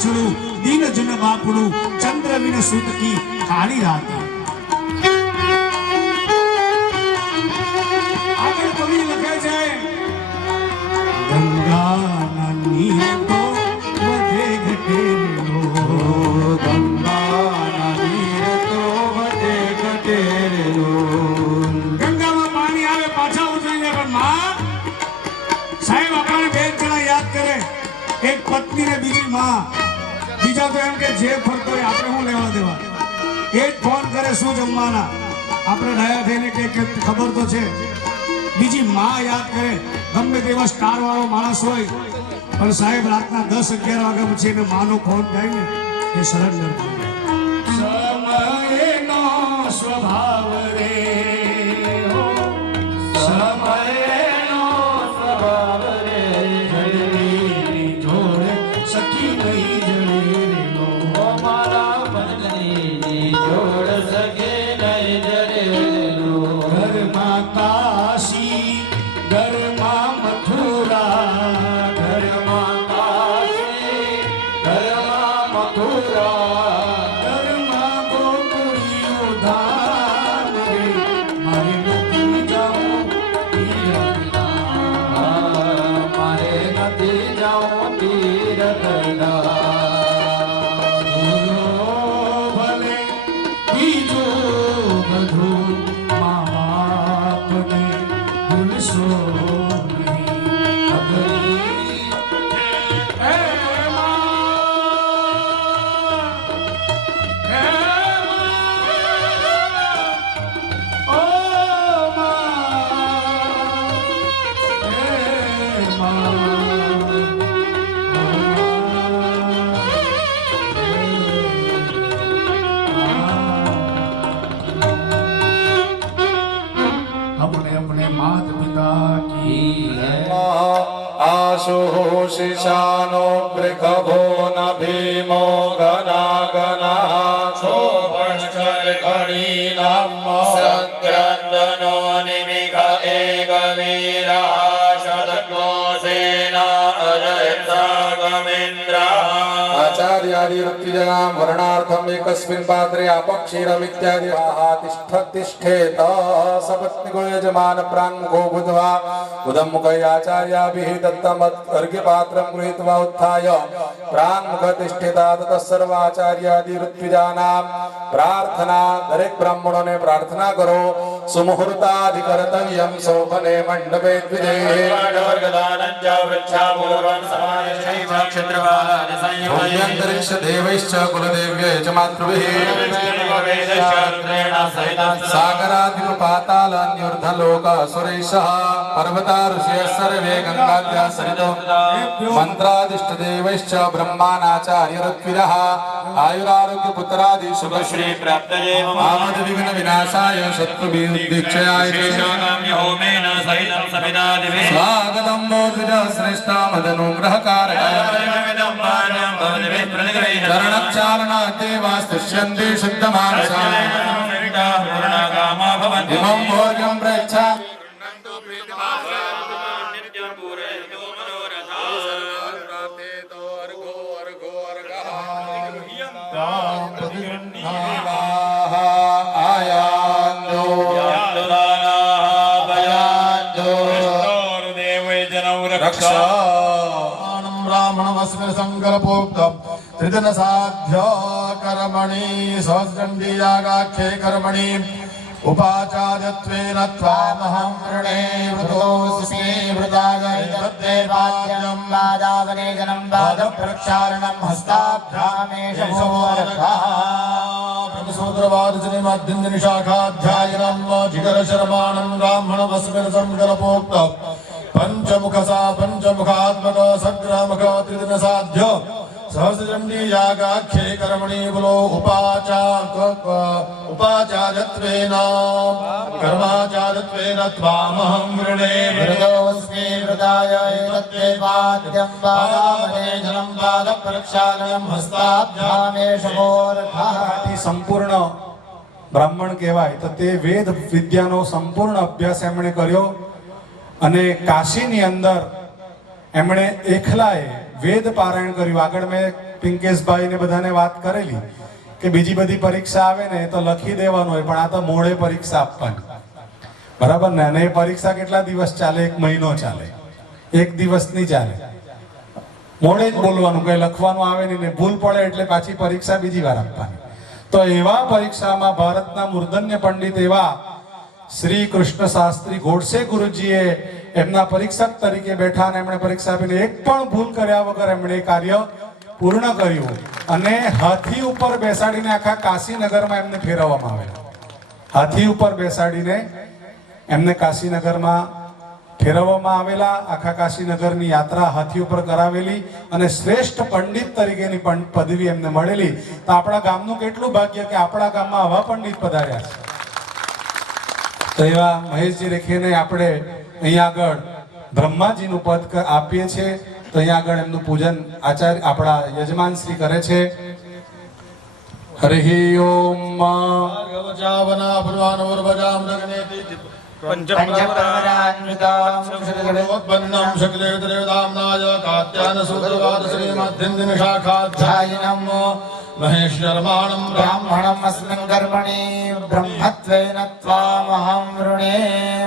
वाछड़ू दीन जन बापड़ू चंद्र विन सुत की काली राती। आगे कवि लखे छे गंगा ना नीर तो वधे घटेलो, गंगा ना नीर तो वधे घटेलो। गंगा में पानी आवे पाछा उतरी जाए पण मां साहेब अपने बे जना याद करे एक पत्नी ने बीजी मां बीजा तो एम के जे फरतो है आपने हूं लेवा देवा एक फोन करे शू जमवाना आपने डाया थઈને કે ખબર તો છે બીજી માં યાદ કરે ગમે તેવા સ્ટાર વાળો માણસ હોય પણ સાહેબ રાતના 10-11 વાગ્યા પછી એને માનો ફોન થાય ને એ સરેન્ડર થઈ જાય। સમયનો સ્વભાવ રે હો સમયનો સ્વભાવ રે જડની જોડ સખી નહીં જડે લો મારા મનની જોડ સકે નહીં જડે લો। ઘરમાં કાશી ઘરમાં મથુરા ઘરમાં કાશી ઘરમાં મથુરા ઘરમાં ગોકુળિયું ધામ રે મારે નથી જાઉં તીરથના મારે નથી જાઉં તીરથના ભલે બીજું બધું મા બાપને ભૂલશો નહીં અગરી હે મા હે મા ઓ મા હે મા अपने अपने मात पिता की आशु शिशानो बृखभो न भीमो घना घना शोभस्कर कणीनाम सक्रंदनो निमिष एक वीरा शतको सेना अजयसागमेन्द्रा। आचार्यादि ऋत्विजानां वर्णार्थम् एकस्मिन् पात्रे अपक्षीरमित्यादि तिष्ठेत सपत्निको यजमान प्राङ्मुखो भूत्वा उदमुखै आचार्याभिः दत्तम् अर्घ्यपात्रं गृहीत्वा उत्थाय प्राङ्मुखः तिष्ठेत। ततः सर्वाचार्यादि ऋत्विजानां प्रार्थना दरेक ब्राह्मणोने प्रार्थना करो सुमुहूर्ताधिकर्तव्यं शोभने मण्डपे द्विजेः भूम्यन्तरिक्ष देवैश्च कुलदेव्यै च मातृभिः सागरादिव पातालान्युर्धलोकासुरैषः पर्वता ऋषयः सर्वे गङ्गाद्या सरितो मन्त्रादिष्ट देवैश्च ब्रह्मानाचार्य ऋत्विजः आयुरारोग्य पुत्रादि शुभश्री प्राप्तये आपद विघ्न विनाशाय शत्रुभिर्दीक्षयाय स्वागतं मोद्विज श्रेष्ठा मदनुग्रहकारकाय चरणचालनाते वास्तुष्यन्ते शुद्धमानसाः इमं भोग्यं प्रेच्छा संकल्पोक्तम् त्रिजन साध्य कर्मणि सहस्रण्डीयागाख्ये कर्मणि उपाचार्यत्वेन त्वामहं वृणे वृतोऽस्मि वृतागैतद्दे पाद्यं वादावने जनं वादप्रक्षालनं हस्ताभ्यामेष भोरः ब्रह्मसूत्रवादजनिमध्यञ्जनिशाखाध्यायनं जिगरशर्माणं ब्राह्मणवस्मिरसङ्कल्पोक्तम् पंचमुखसा पंचमुखात्मक सग्रामक त्रिदिन साध्य सहस्रचण्डीयागाख्ये कर्मणि बोलो उपाचार्यत्वेन कर्माचार्यत्वेन त्वामहं वृणे वृतोऽस्मि वृताय एतत्ते पाद्यं वादावने जनं पादप्रक्षालनं हस्ताभ्यामेष भोरः। संपूर्ण ब्राह्मण कहेवाय तो ते वेद विद्यानो संपूर्ण अभ्यास एमणे कर्यो અને કાશીની અંદર એમણે એકલાએ વેદ પારાયણ કર્યું। આગળ મેં પિંકેશભાઈ ને બધાને વાત કરેલી કે બીજી બધી પરીક્ષા આવે ને એ તો લખી દેવાનું હોય, પણ આ તો મોડે પરીક્ષા આપવાની, બરાબર ને? અને એ પરીક્ષા કેટલા દિવસ ચાલે? 1 મહિનો ચાલે, 1 દિવસ નહીં ચાલે. મોડે જ બોલવાનું, કઈ લખવાનું આવે નહીં, ને ભૂલ પડે એટલે પાછી પરીક્ષા બીજી વાર આપવાની. તો એવા પરીક્ષામાં ભારતના મૂર્ધન્ય પંડિત એવા શ્રી કૃષ્ણ શાસ્ત્રી ગોડસે ગુરુજીએ એમના પરીક્ષક તરીકે બેઠા અને એમણે પરીક્ષા આપીને એક પણ ભૂલ કર્યા વગર એમણે એ કાર્ય પૂર્ણ કર્યું અને હાથી ઉપર બેસાડીને આખા કાશીનગરમાં એમને ફેરવવામાં આવેલા. હાથી ઉપર બેસાડીને એમને કાશીનગરમાં ફેરવવામાં આવેલા. આખા કાશીનગરની યાત્રા હાથી ઉપર કરાવેલી અને શ્રેષ્ઠ પંડિત તરીકેની પદવી એમને મળેલી. તો આપણા ગામનું કેટલું ભાગ્ય કે આપણા ગામમાં આવા પંડિત પધાર્યા છે. તો એવા મહેશજી રેખેને આપણે અહીંયા આગળ બ્રહ્માજીનું પદ આપીએ છીએ. તો અહીંયા આગળ એમનું પૂજન આચાર્ય આપણા યજમાન શ્રી કરે છે. હરિ ઓમ ગવચાવના પૂર્વાનુર્વજામ દગનેતિ પંચપ્રવરાન્વિતામ શ્રીજગદોત્પન્નમ શકલેવદેવદામ્નાય કાત્યાન સૂત્રવાદ શ્રીમદ્ધિન્દિ શાખાધ્યાયિનમ મહેશ્વરમાણમ બ્રાહ્મણમ અસ્મિન કર્મણિ બ્રહ્મત્વેન ત્વામહં વૃણે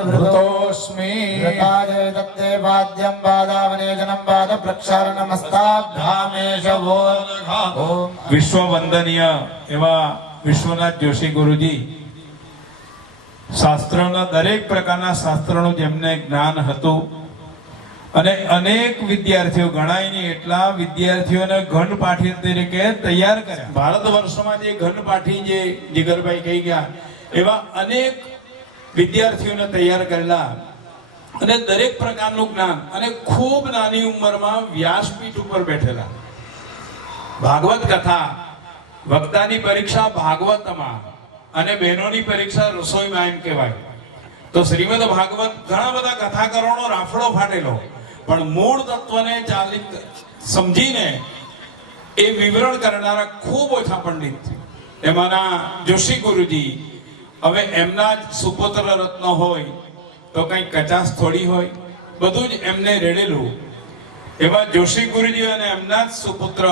વૃતોસ્મિ વૃતાય દત્તે વાદ્યં વાદાવનેજनं વાદ પ્રક્ષાલનમસ્તાભ્યામેશવો ઓમ વિશ્વવંદનીય એવા વિશ્વનાથ જોશી ગુરુજી શાસ્ત્રના દરેક પ્રકારના શાસ્ત્રનું જેમને જ્ઞાન હતું અને અનેક વિદ્યાર્થીઓ, ગણાય નહીં એટલા વિદ્યાર્થીઓને ઘનપાઠી તરીકે તૈયાર કર્યા. ભારત વર્ષમાં જે ઘનપાઠી જે જીગરભાઈ કહી ગયા એવા અનેક વિદ્યાર્થીઓને તૈયાર કરેલા અને દરેક પ્રકારનું જ્ઞાન અને ખૂબ નાની ઉંમરમાં વ્યાસપીઠ ઉપર બેઠેલા. ભાગવત કથા, વક્તાની પરીક્ષા ભાગવતમાં અને બહેનોની પરીક્ષા રસોઈમાં એમ કહેવાય. તો શ્રીમદ ભાગવત ઘણા બધા કથાકારોનો રાફડો ફાટેલો, પણ મૂળ તત્વને સમજીને એ વિવરણ કરનારા ખૂબ ઓછા પંડિત. એમાંના જોશી ગુરુજી, હવે એમના જ સુપુત્ર રત્ન હોય તો કઈ કચાસ થોડી હોય, બધું જ એમને રેડેલું. એવા જોશી ગુરુજી અને એમના જ સુપુત્ર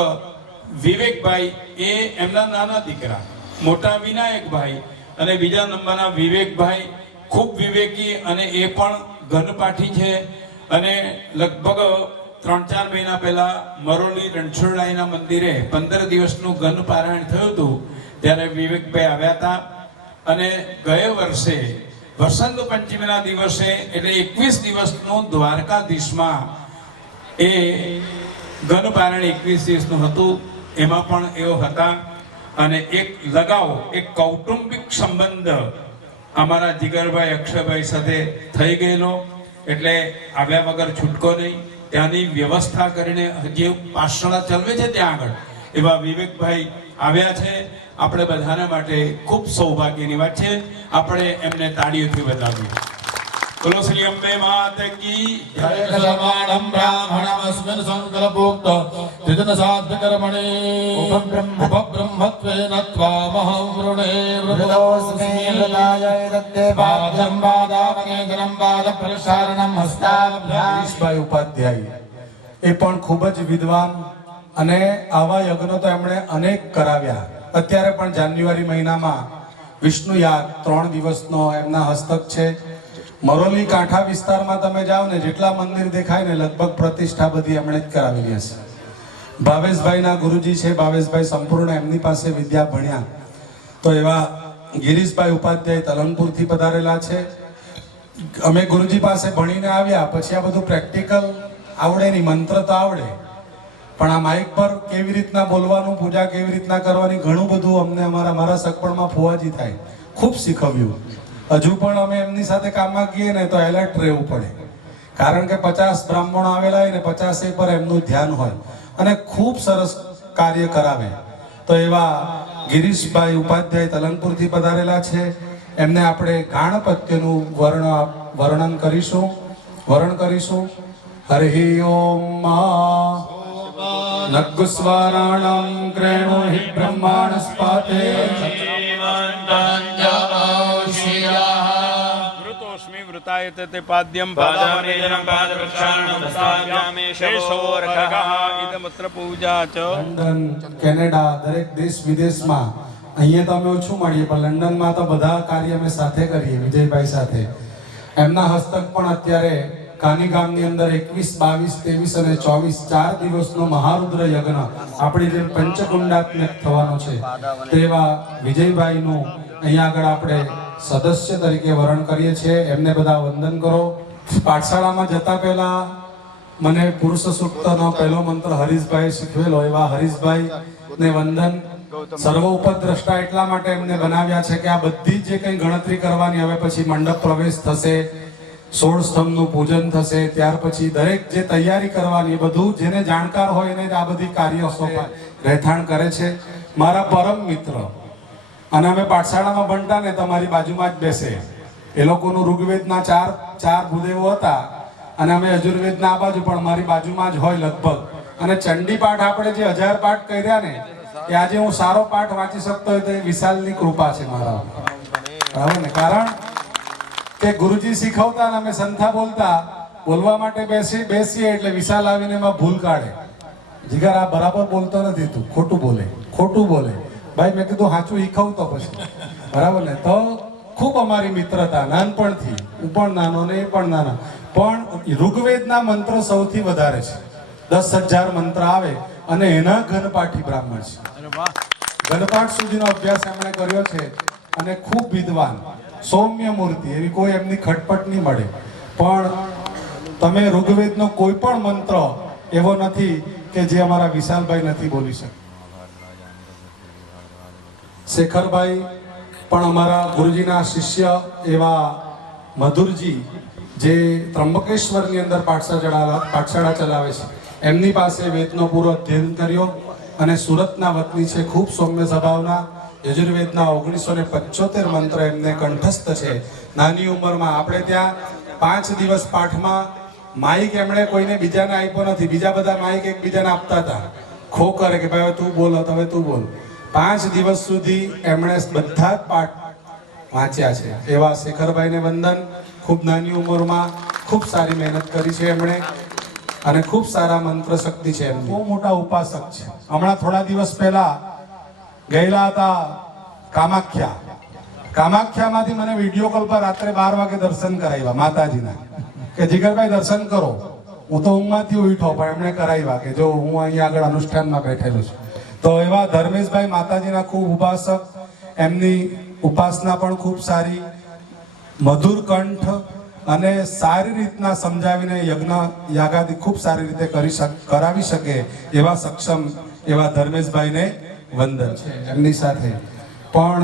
વિવેકભાઈ, એ એમના નાના દીકરા, મોટા વિનાયકભાઈ અને બીજા નંબરના વિવેકભાઈ ખૂબ વિવેકી અને એ પણ ઘનપાઠી છે. અને લગભગ 3-4 મહિના પહેલા મરોલી રણછોડરાયના મંદિરે 15 દિવસનું ઘન પારાયણ થયું હતું, ત્યારે વિવેકભાઈ આવ્યા હતા. અને ગયા વર્ષે વસંત પંચમીના દિવસે એટલે 21 દિવસનું દ્વારકાધીશમાં એ ઘન પારાયણ 21 દિવસનું હતું, એમાં પણ એઓ હતા. અને એક લગાવ, એક કૌટુંબિક સંબંધ અમારા જીગરભાઈ અક્ષયભાઈ સાથે થઈ ગયેલો, એટલે આવ્યા વગર છૂટકો નહીં. ત્યાંની વ્યવસ્થા કરીને જે પાઠશાળા ચલાવે છે ત્યાં આગળ એવા વિવેકભાઈ આવ્યા છે. આપણે બધાના માટે ખૂબ સૌભાગ્યની વાત છે. આપણે એમને તાળીઓથી વધાવીએ. બોલો શ્રી અંબે માત કી જય. શરમાણમ બ્રાહ્મણમસ્મિન સંકલ્પોક્ત ત્રિજન સાધ્ય કર્મણિ ઉપબ્રહ્મત્વેન ત્વામહં વૃણે વૃતોસ્મિ વૃતાય દત્તે વાદ્યં વાદાવનેજनं વાદ પ્રક્ષાલનમ હસ્તાભ્યામ. ગિરીશભાઈ ઉપાધ્યાય એ પણ ખૂબ જ વિદ્વાન અને આવા યજ્ઞો તો એમણે અનેક કરાવ્યા. અત્યારે પણ જાન્યુઆરી મહિનામાં વિષ્ણુ યાગ 3 દિવસનો એમના હસ્તક છે. મરોલી કાંઠા વિસ્તારમાં તમે જાઓ ને, જેટલા મંદિર દેખાય ને લગભગ પ્રતિષ્ઠા બધી એમણે જ કરાવેલી હશે. ભાવેશભાઈના ગુરુજી છે, ભાવેશભાઈ સંપૂર્ણ એમની પાસે વિદ્યા ભણ્યા. તો એવા ગિરીશભાઈ ઉપાધ્યાય તલનપુરથી પધારેલા છે. અમે ગુરુજી પાસે ભણીને આવ્યા પછી આ બધું પ્રેક્ટિકલ આવડે નહીં, મંત્ર તો આવડે, પણ આ માઇક પર કેવી રીતના બોલવાનું, પૂજા કેવી રીતના કરવાની, ઘણું બધું અમને મારા સગપણમાં ફુવાજી થાય ખૂબ શીખવ્યું. હજુ પણ અમે એમની સાથે કામમાં ગઈએ ને તો એલર્ટ રહેવું પડે, કારણ કે 50 બ્રાહ્મણો આવેલા હોય ને 50 પર એમનું ધ્યાન હોય અને ખૂબ સરસ કાર્ય કરાવે. તો એવા ગિરીશભાઈ ઉપાધ્યાય તલનપુરથી પધારેલા છે. એમને આપણે ગાણપત્યનું વર્ણન કરીશું. હરિ ઓમ નગ્સ્વારાણમ ક્રેણો હિ બ્રહ્માણસ્પાતે વૃતોસ્મિ વૃતાય यते पाद्यं पादावनेजनं पादप्रक्षालनं हस्ताभ्यामेशोरकः इदमत्र पूजा च લંડન કેનેડા દરેક દેશ વિદેશમાં અહીંયા તો અમે ઓછું મળીએ પણ લંડનમાં તો બધા કાર્ય અમે સાથે કરીએ વિજયભાઈ સાથે. એમના હસ્તક પણ અત્યારે કાની ગામની અંદર 21, 22, 23 અને 24 4 દિવસનો મહારુદ્ર યજ્ઞ આપણી જે પંચકુંડાત્મક થવાનો છે તેવા વિજયભાઈનું અહીંયા આગળ આપણે સદસ્ય તરીકે વરણ કરીએ છીએ. એમને બધા વંદન કરો. પાઠશાળામાં જતા પહેલા મને પુરુષ સૂક્તનો પહેલો મંત્ર હરીશભાઈ શીખવેલો. એવા હરીશભાઈને વંદન. સર્વ ઉપદ્રષ્ટા એટલા માટે એમને બનાવ્યા છે કે આ બધી જે કંઈ ગણતરી કરવાની, હવે પછી મંડપ પ્રવેશ થશે, 16 સ્તંભનું પૂજન થશે, ત્યાર પછી દરેક જે તૈયારી કરવાની એ બધું જેને જાણકાર હોય એને જ આ બધી કાર્ય રહેઠાણ કરે છે. મારા પરમ મિત્ર, અને અમે પાઠશાળામાં ભણતા ને તમારી બાજુમાં જ બેસે. એ લોકોનું ઋગ્વેદના ચાર ભૂદેવો હતા અને અમે યજુર્વેદના આ બાજુ, પણ મારી બાજુમાં જ હોય લગભગ. અને ચંડી પાઠ આપણે જે 1000 પાઠ કર્યા ને એ આજે હું સારો પાઠ વાંચી શકતો હોય તો એ વિશાલની કૃપા છે મારા. બરાબર ને? કારણ કે ગુરુજી શીખવતા ને અમે સંથા બોલવા માટે બેસીએ એટલે વિશાલ આવીને એમાં ભૂલ કાઢે. જીગર આ બરાબર બોલતો નથી, તું ખોટું બોલે. ભાઈ મેં કીધું સાચું શીખવતો પછી. બરાબર ને? તો ખૂબ અમારી મિત્રતા નાનપણથી. હું પણ નાનો ને એ પણ નાના. પણ ઋગ્વેદના મંત્ર સૌથી વધારે છે. 10,000 મંત્ર આવે અને એના ઘનપાઠી બ્રાહ્મણ છે. ઘનપાઠ સુધીનો અભ્યાસ એમણે કર્યો છે અને ખૂબ વિદ્વાન, સૌમ્ય મૂર્તિ. એવી કોઈ એમની ખટપટ નહીં મળે. પણ તમે ઋગ્વેદનો કોઈ પણ મંત્ર એવો નથી કે જે અમારા વિશાલભાઈ નથી બોલી શકે. શેખરભાઈ પણ અમારા ગુરુજીના શિષ્ય એવા મધુરજી, જે ત્રંબકેશ્વરની અંદર પાઠશાળા ચલાવે છે, એમની પાસે વેદનો પૂરો અધ્યયન કર્યો અને સુરતના વતની છે. ખૂબ સૌમ્ય સ્વભાવના. યજુર્વેદના 1975 મંત્ર એમને કંઠસ્થ છે. નાની ઉંમરમાં આપણે ત્યાં 5 દિવસ પાઠમાં માઇક એમણે કોઈને બીજાને આપ્યો નથી. બીજા બધા માઇક એકબીજાને આપતા હતા. ખો કરે કે ભાઈ તું બોલ, હવે તું બોલ. 5 દિવસ સુધી એમણે બધા જ પાઠ વાંચ્યા છે. એવા શેખરભાઈને વંદન. ખૂબ નાની ઉંમરમાં ખૂબ સારી મહેનત કરી છે એમણે અને ખૂબ સારા મંત્ર શક્તિ છે એમની. બહુ મોટા ઉપાસક છે. હમણાં થોડા દિવસ પહેલા ગયેલા હતા કામાખ્યામાંથી મને વિડીયો કોલ પર રાત્રે 12 વાગે દર્શન કરાવ્યા માતાજીના. કે જીગરભાઈ દર્શન કરો. હું તો ઊંઘમાંથી ઉઠો પણ એમણે કરાવ્યા કે જો હું અહીંયા આગળ અનુષ્ઠાનમાં બેઠેલો છું. તો એવા ધર્મેશભાઈ માતાજીના ખૂબ ઉપાસક. એમની ઉપાસના પણ ખૂબ સારી, મધુર કંઠ અને સારી રીતના સમજાવીને યજ્ઞ યાગાદી ખૂબ સારી રીતે કરાવી શકે એવા સક્ષમ એવા ધર્મેશભાઈને વંદન છે. એમની સાથે પણ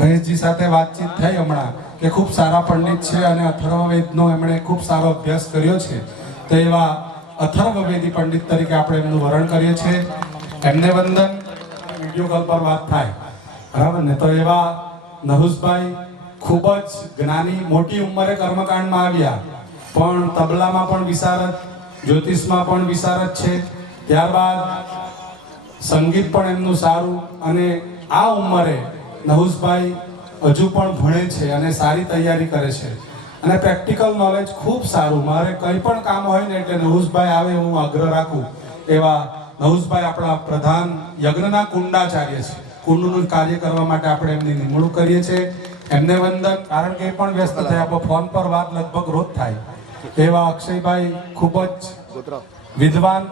મહેશજી સાથે વાતચીત થઈ હમણાં કે ખૂબ સારા પંડિત છે અને અથર્વવેદનો એમણે ખૂબ સારો અભ્યાસ કર્યો છે. તો એવા અથર્વવેદી પંડિત તરીકે આપણે એમનું વરણ કરીએ છીએ. એમને વંદન. વિડીયો કોલ પર વાત થાય, બરાબર ને? તો એવા નહુસભાઈ ખૂબ જ જ્ઞાની, મોટી ઉંમરે કર્મકાંડમાં આવ્યા, પણ તબલામાં પણ વિશારદ, જ્યોતિષમાં પણ વિશારદ છે. ત્યારબાદ સંગીત પણ એમનું સારું. અને આ ઉંમરે નહુસભાઈ હજુ પણ ભણે છે અને સારી તૈયારી કરે છે અને પ્રેક્ટિકલ નોલેજ ખૂબ સારું. મારે કંઈ પણ કામ હોય ને એટલે નહુસભાઈ આવે હું આગ્રહ રાખું. એવા નહુસભાઈ આપણા પ્રધાન યજ્ઞના કુંડાચાર્ય છે. કુંડનું કાર્ય કરવા માટે આપણે એમની નિમણૂક કરીએ છીએ. એમને વંદન. કારણ કે એ પણ વ્યસ્ત થયા, ફોન પર વાત લગભગ રોજ થાય. એવા અક્ષયભાઈ ખૂબ જ વિદ્વાન,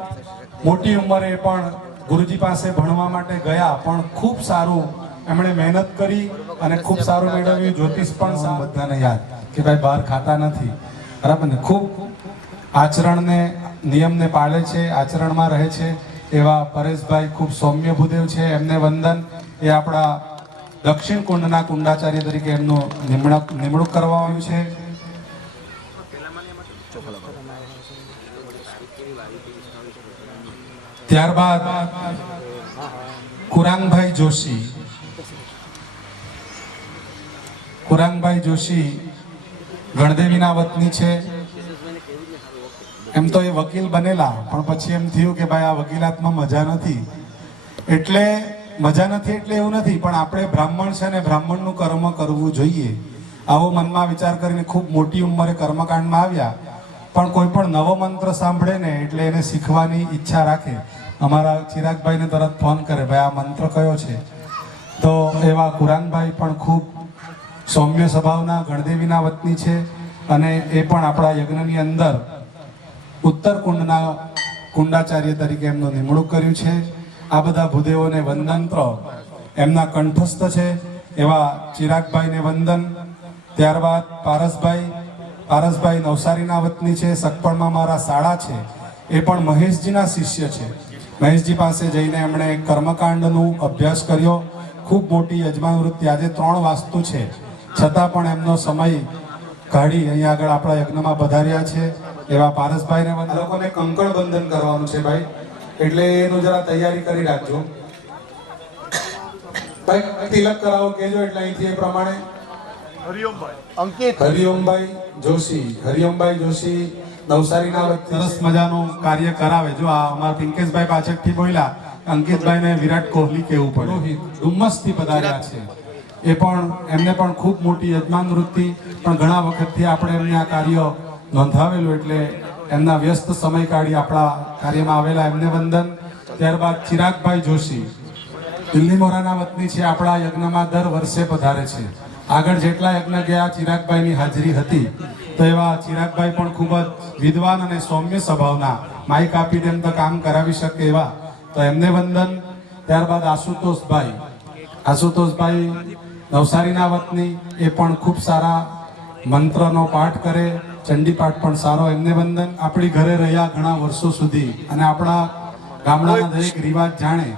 મોટી ઉંમરે પણ ગુરુજી પાસે ભણવા માટે ગયા, પણ ખૂબ સારું એમણે મહેનત કરી અને ખૂબ સારું મેળવ્યું. જ્યોતિષ પણ બધાને યાદ કે ભાઈ બહાર ખાતા નથી, બરાબર ને? ખૂબ આચરણને નિયમને પાળે છે, આચરણમાં રહે છે. એવા પરેશભાઈ ખૂબ સૌમ્ય ભૂદેવ છે. એમને વંદન. એ આપણા દક્ષિણ કુંડના કુંડાચાર્ય તરીકે એમનું નિમણૂક કરવામાં આવ્યું છે. ત્યારબાદ કુરાંગભાઈ જોશી ગણદેવીના વતની છે. એમ તો એ વકીલ બનેલા, પણ પછી એમ થયું કે ભાઈ આ વકીલાતમાં મજા નથી એટલે એવું નથી, પણ આપણે બ્રાહ્મણ છે ને બ્રાહ્મણનું કર્મ કરવું જોઈએ. આવો મનમાં વિચાર કરીને ખૂબ મોટી ઉંમરે કર્મકાંડમાં આવ્યા, પણ કોઈ પણ નવો મંત્ર સાંભળે ને એટલે એને શીખવાની ઈચ્છા રાખે. અમારા ચિરાગભાઈને તરત ફોન કરે, ભાઈ આ મંત્ર કયો છે? તો એવા કુરાનભાઈ પણ ખૂબ સૌમ્ય સ્વભાવના ગણદેવીના વતની છે અને એ પણ આપણા યજ્ઞની અંદર ઉત્તર કુંડના કુંડાચાર્ય તરીકે એમનું નિમણૂક કર્યું છે. આ બધા ભૂદેવોને વંદનત્ર એમના કંઠસ્થ છે એવા ચિરાગભાઈને વંદન. ત્યારબાદ પારસભાઈ નવસારીના વતની છે, સગપણમાં મારા શાળા છે, એ પણ મહેશજીના શિષ્ય છે. મહેશજી પાસે જઈને એમણે કર્મકાંડનું અભ્યાસ કર્યો. ખૂબ મોટી યજમાન વૃત્તિ, આજે 3 વાસ્તુ છે છતાં પણ એમનો સમય કાઢી અહીંયા આગળ આપણા યજ્ઞમાં પધાર્યા છે એવા પારસભાઈને આ લોકોને કંકણ બંધન કરવાનું છે ભાઈ, એટલે એનું જરા તૈયારી કરી રાખજો ભાઈ. તિલક કરાવો કેજો એટલે અહીંથી એ પ્રમાણે. હરિઓમભાઈ જોશી નવસારીના સરસ મજાનું કાર્ય કરાવે. જો આ અમારા પિંકેશભાઈ પાછળથી બોલ્યા, અંકિતભાઈને વિરાટ કોહલી કહેવું પડે, ડુમ્મસથી પધાર્યા છે. એ પણ એમને પણ ખૂબ મોટી યજમાન વૃત્તિ, પણ ઘણા વખતથી આપણે એમને આ કાર્ય નોંધાવેલું એટલે એમના વ્યસ્ત સમય કાઢી આપણા કાર્યમાં આવેલા એમને વંદન. ત્યારબાદ ચિરાગભાઈ જોશી દિલ્હી મોરાના વતની છે, આપણા યજ્ઞમાં દર વર્ષે પધારે છે. આગળ જેટલા યજ્ઞ ગયા ચિરાગભાઈની હાજરી હતી, તો એવા ચિરાગભાઈ પણ ખૂબ જ વિદ્વાન અને સૌમ્ય સ્વભાવના, માઇક આપીને એમ તો કામ કરાવી શકે એવા, તો એમને વંદન. ત્યારબાદ આશુતોષભાઈ નવસારીના વતની, એ પણ ખૂબ સારા મંત્રનો પાઠ કરે, ચંડી પાઠ પણ સારો, એમને વંદન. આપણી ઘરે રહ્યા ઘણા વર્ષો સુધી અને આપણા ગામડાના દરેક રિવાજ જાણે,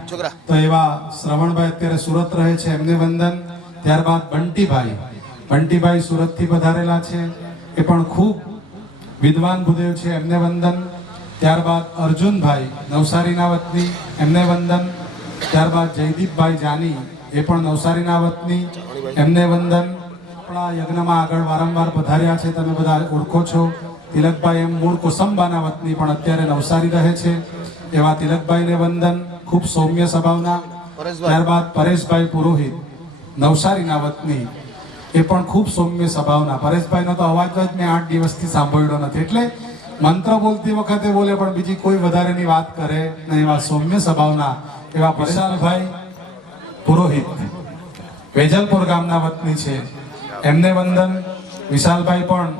તો એવા શ્રવણભાઈ અત્યારે સુરત રહે છે, એમને વંદન. ત્યારબાદ બંટીભાઈ સુરતથી પધારેલા છે, એ પણ ખૂબ વિદ્વાન ભૂદેવ છે, એમને વંદન. ત્યારબાદ અર્જુનભાઈ નવસારીના વતની, એમને વંદન. ત્યારબાદ જયદીપભાઈ જાની, એ પણ નવસારીના વતની, એમને વંદન. આપણા યજ્ઞમાં આગળ વારંવાર પધાર્યા છે, તમે બધા ઓળખો છો. તિલકભાઈ એમ મૂળ કોસંબાના વતની, પણ અત્યારે નવસારી રહે છે, એવા તિલકભાઈને વંદન, ખૂબ સૌમ્ય સ્વભાવના. ત્યારબાદ પરેશભાઈ પુરોહિત નવસારીના વતની, એ પણ ખૂબ સૌમ્ય સ્વભાવના. પરેશભાઈનો તો અવાજ જ મેં 8 દિવસથી સાંભળ્યો નથી, એટલે મંત્ર બોલતી વખતે બોલે પણ બીજી કોઈ વધારેની વાત કરે ને, એવા સૌમ્ય સ્વભાવના એવા વિશાલભાઈ પુરોહિત વેજલપુર ગામના વતની છે, એમને વંદન. વિશાલભાઈ પણ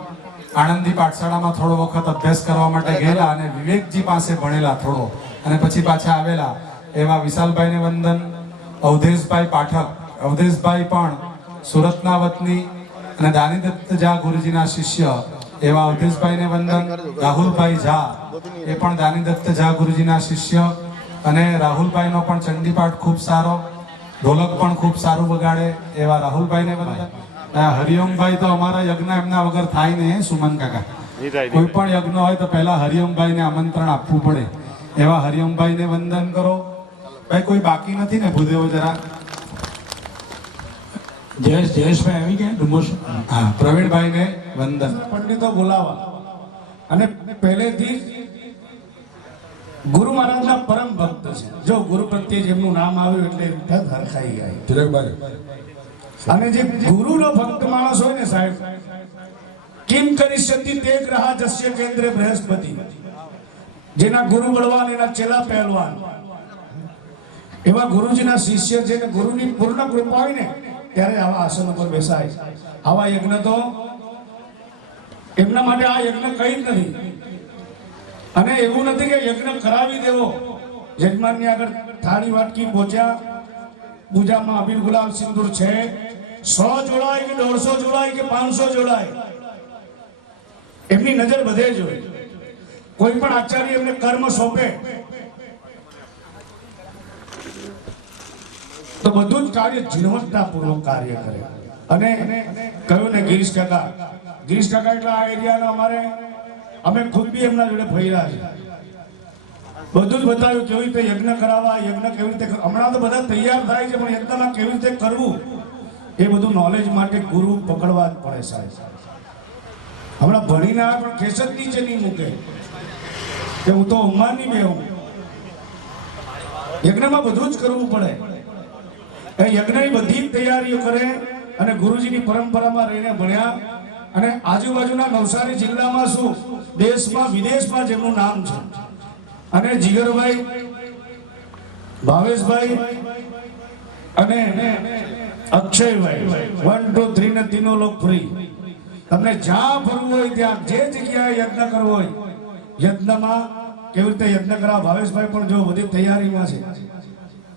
આણંદી પાઠશાળામાં થોડો વખત અભ્યાસ કરવા માટે ગયેલા અને વિવેકજી પાસે ભણેલા થોડો, અને પછી પાછા આવેલા, એવા વિશાલભાઈને વંદન. અવધેશભાઈ પાઠક, અવધેશભાઈ પણ સુરતના વતની અને દાનીદત્ત ઝા ગુરુજીના શિષ્ય, એવા અવધેશભાઈને વંદન. રાહુલભાઈ ઝા, એ પણ દાનીદત્ત ઝા ગુરુજીના શિષ્ય, અને રાહુલભાઈનો પણ ચંડીપાઠ ખૂબ સારો, ઢોલક પણ ખૂબ સારું વગાડે, એવા રાહુલભાઈને વંદન. હરિઓમભાઈ તો અમારા યજ્ઞ એમના વગર થાય ને, સુમન કાકા. કોઈ પણ યજ્ઞ હોય તો પહેલા હરિઓમભાઈને આમંત્રણ આપવું પડે, એવા હરિઓમભાઈને વંદન કરો. ભાઈ કોઈ બાકી નથી ને ભૂદેવો? જરા જયેશભાઈ આવી ગયા ડુમોસ. હા, પ્રવીણભાઈને વંદન. પંડિતો બોલાવા અને પહેલેથી ગુરુ મહારાજના પરમ ભક્ત છે. જો ગુરુ પ્રત્યે જેમનું નામ આવ્યું એટલે હરખાઈ ગયા. અને જે ગુરુનો ભક્ત માણસ હોય ને સાહેબ, કિમ કરિષ્યતિ તે ગ્રહા જસ્ય કેન્દ્રે બૃહસ્પતિ, જેના ગુરુ બળવાન એના ચેલા પહેલવાન, એવા ગુરુજીના શિષ્ય છે ને ગુરુની પૂર્ણ કૃપા હોય ને ત્યારે આવા આસન ઉપર બેસાય. આવા યજ્ઞ તો એમના માટે આ યજ્ઞ કઈ જ નથી. અને એવું નથી કે યજ્ઞ કરાવી દેવો. યજમાનની આગળ થાળી વાટકી પહોંચ્યા, પૂજામાં અબીર ગુલાબ સિંદૂર છે, 100 જોડાય કે 150 જોડાય કે 500 જોડાય, એમની નજર બધે જ હોય. કોઈ પણ આચાર્ય એમને કર્મ સોંપે તો બધું જ કાર્ય ઝીણવટતાપૂર્વક કાર્ય કરે. અને કહ્યું ને ગિરીશ કાકા એટલે આ એરિયાનો અમે ખુદ બી એમના જોડે ફર્યા છે. બધું જ બતાવ્યું કેવી રીતે યજ્ઞ કરાવવા, યજ્ઞ કેવી રીતે. હમણાં તો બધા તૈયાર થાય છે, પણ યજ્ઞમાં કેવી રીતે કરવું એ બધું નોલેજ માટે ગુરુ પકડવા જ પડે સાહેબ. હમણાં ભણીને આ પણ ખેસ જ નીચે નહીં મૂકે કે હું તો ઉંમરની બે હું. યજ્ઞમાં બધું જ કરવું પડે. એ યજ્ઞની બધી તૈયારીઓ કરે અને ગુરુજીની પરંપરામાં રહીને ભણ્યા અને આજુબાજુના નવસારી જિલ્લામાં શું દેશમાં વિદેશમાં જેમનું નામ છે. અને જીગરભાઈ, ભાવેશભાઈ અને અક્ષયભાઈ 1 2 3 ને તીનો લોક ફ્રી. તમને જ્યાં ફરવું હોય ત્યાં જે જગ્યાએ યજ્ઞ કરવો હોય યજ્ઞમાં કેવી રીતે યજ્ઞ કરવા. ભાવેશભાઈ પણ જો બધી તૈયારીમાં છે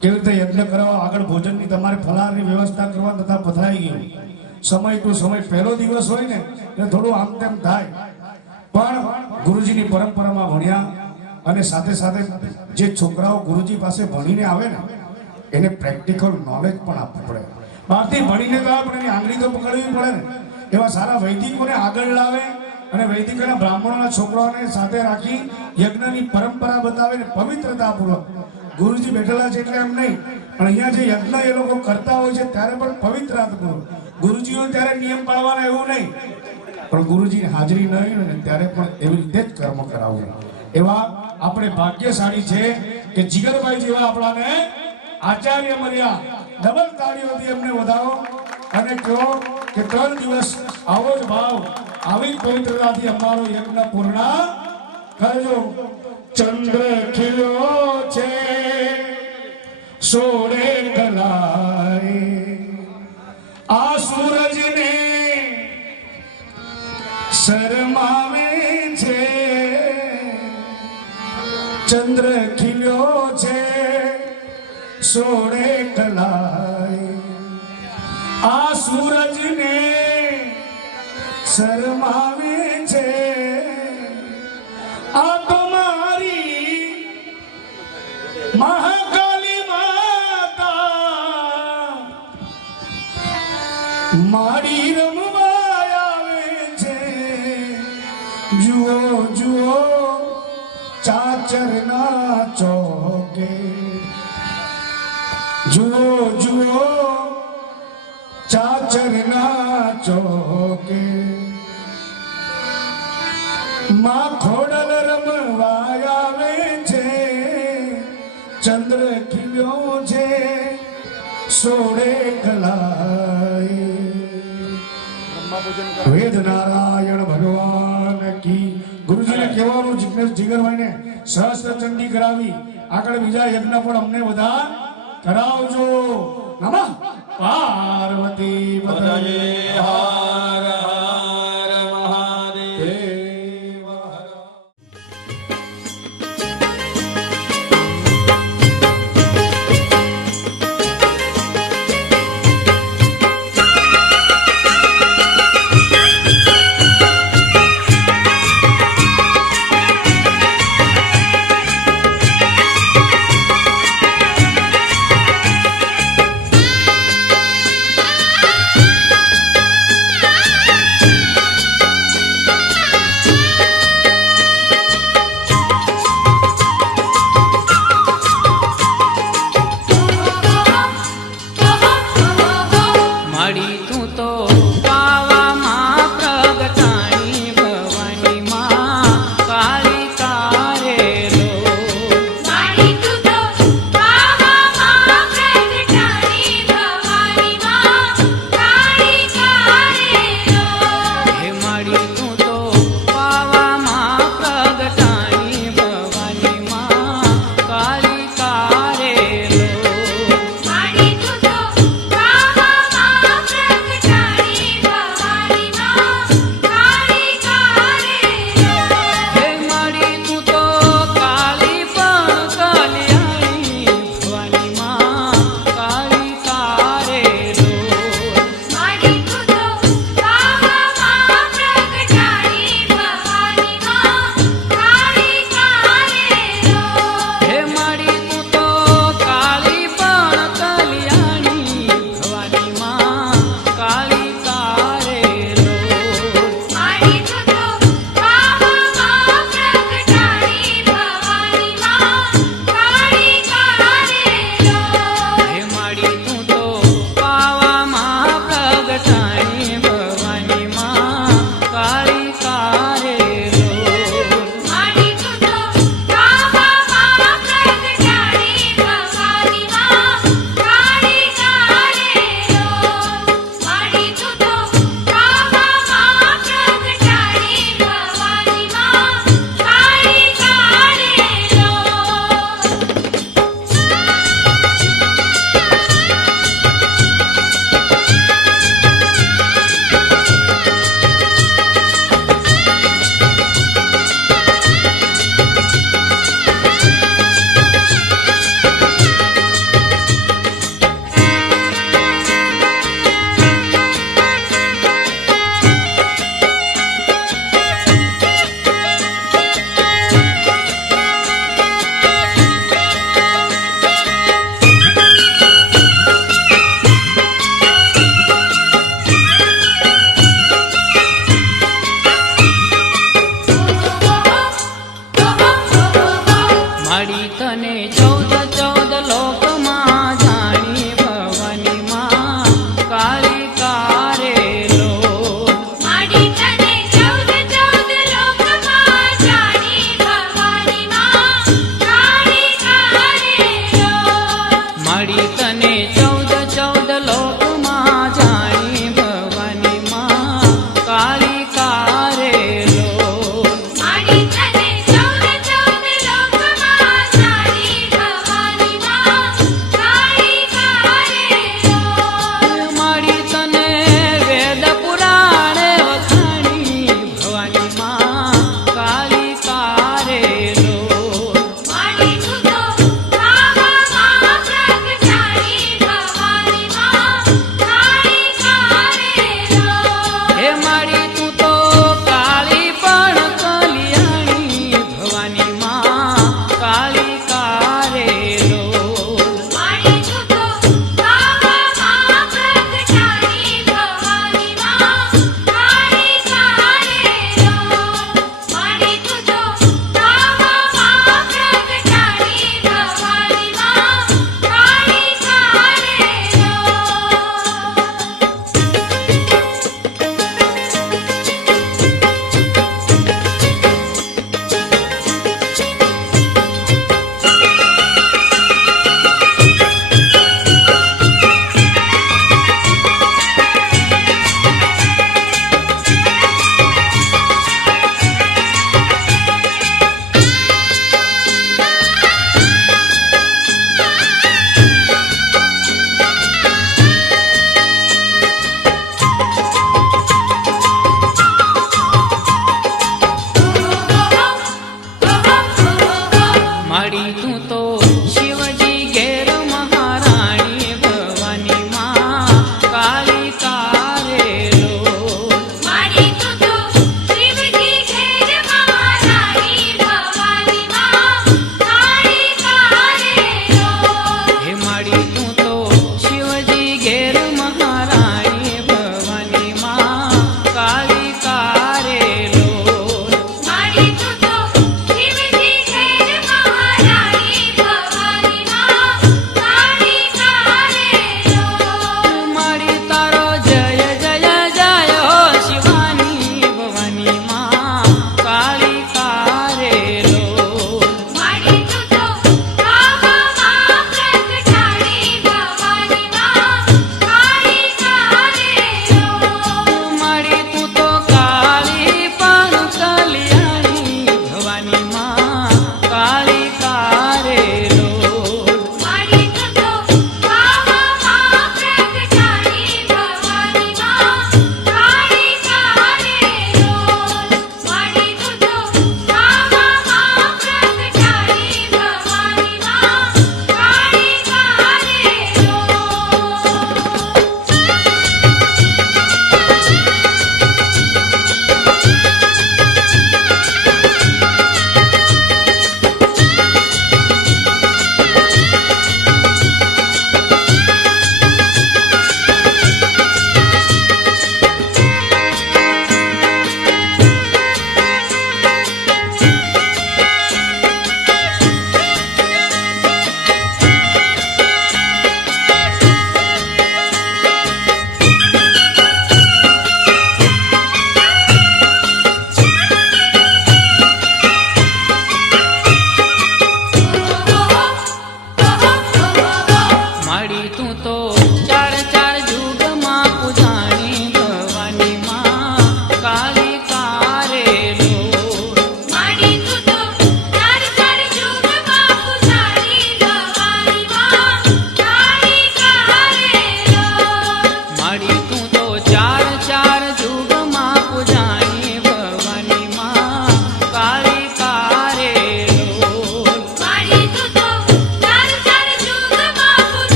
કેવી રીતે યજ્ઞ કરવા. આગળ ભોજનની તમારે ફલાહારની વ્યવસ્થા કરવા તથા પથરાઈ ગયું સમય ટુ સમય. પહેલો દિવસ હોય ને એટલે થોડું આમ તેમ થાય, પણ ગુરુજીની પરંપરામાં ભણ્યા અને સાથે સાથે જે છોકરાઓ ગુરુજી પાસે ભણીને આવે ને એને પ્રેક્ટિકલ નોલેજ પણ આપવું પડે. બહારથી ભણીને તો આપણે એની આંગળી તો પકડવી પડે ને. એવા સારા વૈદિકોને આગળ લાવે અને વૈદિક અને બ્રાહ્મણોના છોકરાઓને સાથે રાખી યજ્ઞની પરંપરા બતાવે ને પવિત્રતાપૂર્વક. ગુરુજી બેઠેલા છે એટલે એમ નહીં, પણ અહીંયા જે યજ્ઞ એ લોકો કરતા હોય છે ત્યારે પણ પવિત્રતાપૂર્વક. ગુરુજીઓ ત્યારે નિયમ પાળવાના એવું નહીં, પણ ગુરુજીની હાજરી ન હોય ને ત્યારે પણ એવી રીતે જ કર્મ કરાવવું. એવા આપણે ભાગ્યશાળી છે કે જીગરભાઈ જેવા આપણાને આચાર્ય મળ્યા. ડબલ તાળીઓથી એમને વધાવો અને કહો કે 3 દિવસ આવો જ ભાવ આવી જ પવિત્રતાથી અમારો યજ્ઞ પૂર્ણ કરજો. ચંદ્ર ખીલ્યો છે સોળે કલાએ, આ સૂરજને શરમાવે છે. ચંદ્ર ખીલ્યો છે સોળે કલાએ, આ સૂરજને શરમાવે છે. આ તમારી મહાકાલી માતા મારી રમવા આવે છે. જુઓ જુઓ ચાચરના ચોકે, જુઓ જુઓ ચાચરના ચોકે, માં ખોડલ રમવા આવે છે. ચંદ્ર ખીલ્યો છે સોળે કલાએ. વેદ નારાયણ ભગવાન કી. ગુરુજીને કહેવાનું જીગરભાઈને સહસ્ત્ર ચંડી કરાવી. આગળ બીજા યજ્ઞ પણ અમને બધા કરાવજો. નમઃ પાર્વતી પતયે. હર હર મહાદેવ. Thank you. માડી તને 14 લોકમાં જાણી ભવાની માં કાળી કારેલો માડી તને 14 લોકમાં જાણી ભવાની માં કાળી કારેલો માડી તને 14 લોકમાં જાણી ભવાની માં કાળી કારેલો માડી તને 14 લોકમાં જાણી ભવાની માં કાળી કારેલો માડી તને વેદ પુરાણે વખાણી ભવાની માં કાળી કારેલો માડી તું તો કાવામાં પ્રગટાણી ભવાની માં કાળી કારેલો હે માડી તું તો કાળી પણ કલિયાણી ભવાની માં કાળી કારેલો માડી તું તો કાવામાં પ્રગટાણી ભવાની માં કાળી કારેલો માડી તું તો કાવામાં પ્રગટાણી ભવાની માં કાળી કારેલો માડી તું તો શિવજી ઘેર મહારાણી ભવાની માં કાળી કારેલો માડી તું તો શિવજી ઘેર મહારાણી ભવાની માં કાળી કારેલો હે માડી તું તો શિવજી ઘેર મહારાણી ભવાની માં કાળી કારેલો માડી તું તો શિવજી ઘેર મહારાણી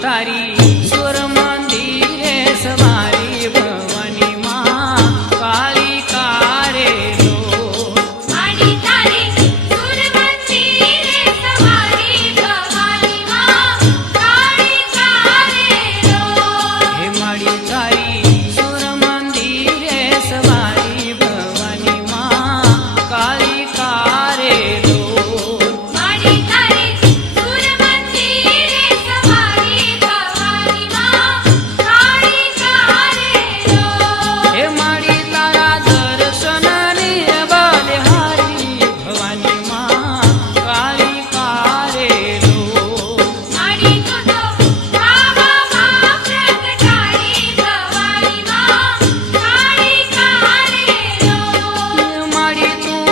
તારી સુર મંદિરે સવારી ભવાની માં કાળી કારેલો માડી તારી સુર મંદિરે સવારી ભવાની માં કાળી કારેલો હે માડી તારી સુર મંદિરે સવારી ભવાની માં કાળી કારેલો માડી તારી સુર મંદિરે સવારી ભવાની માં કાળી કારેલો હે માડી તારા દર્શનની બલિહારી ભવાની માં કાળી કારેલો માડી તું તો ભાવમાં પ્રગટાઈ ભવાની માં કાળી કારેલો માડી તું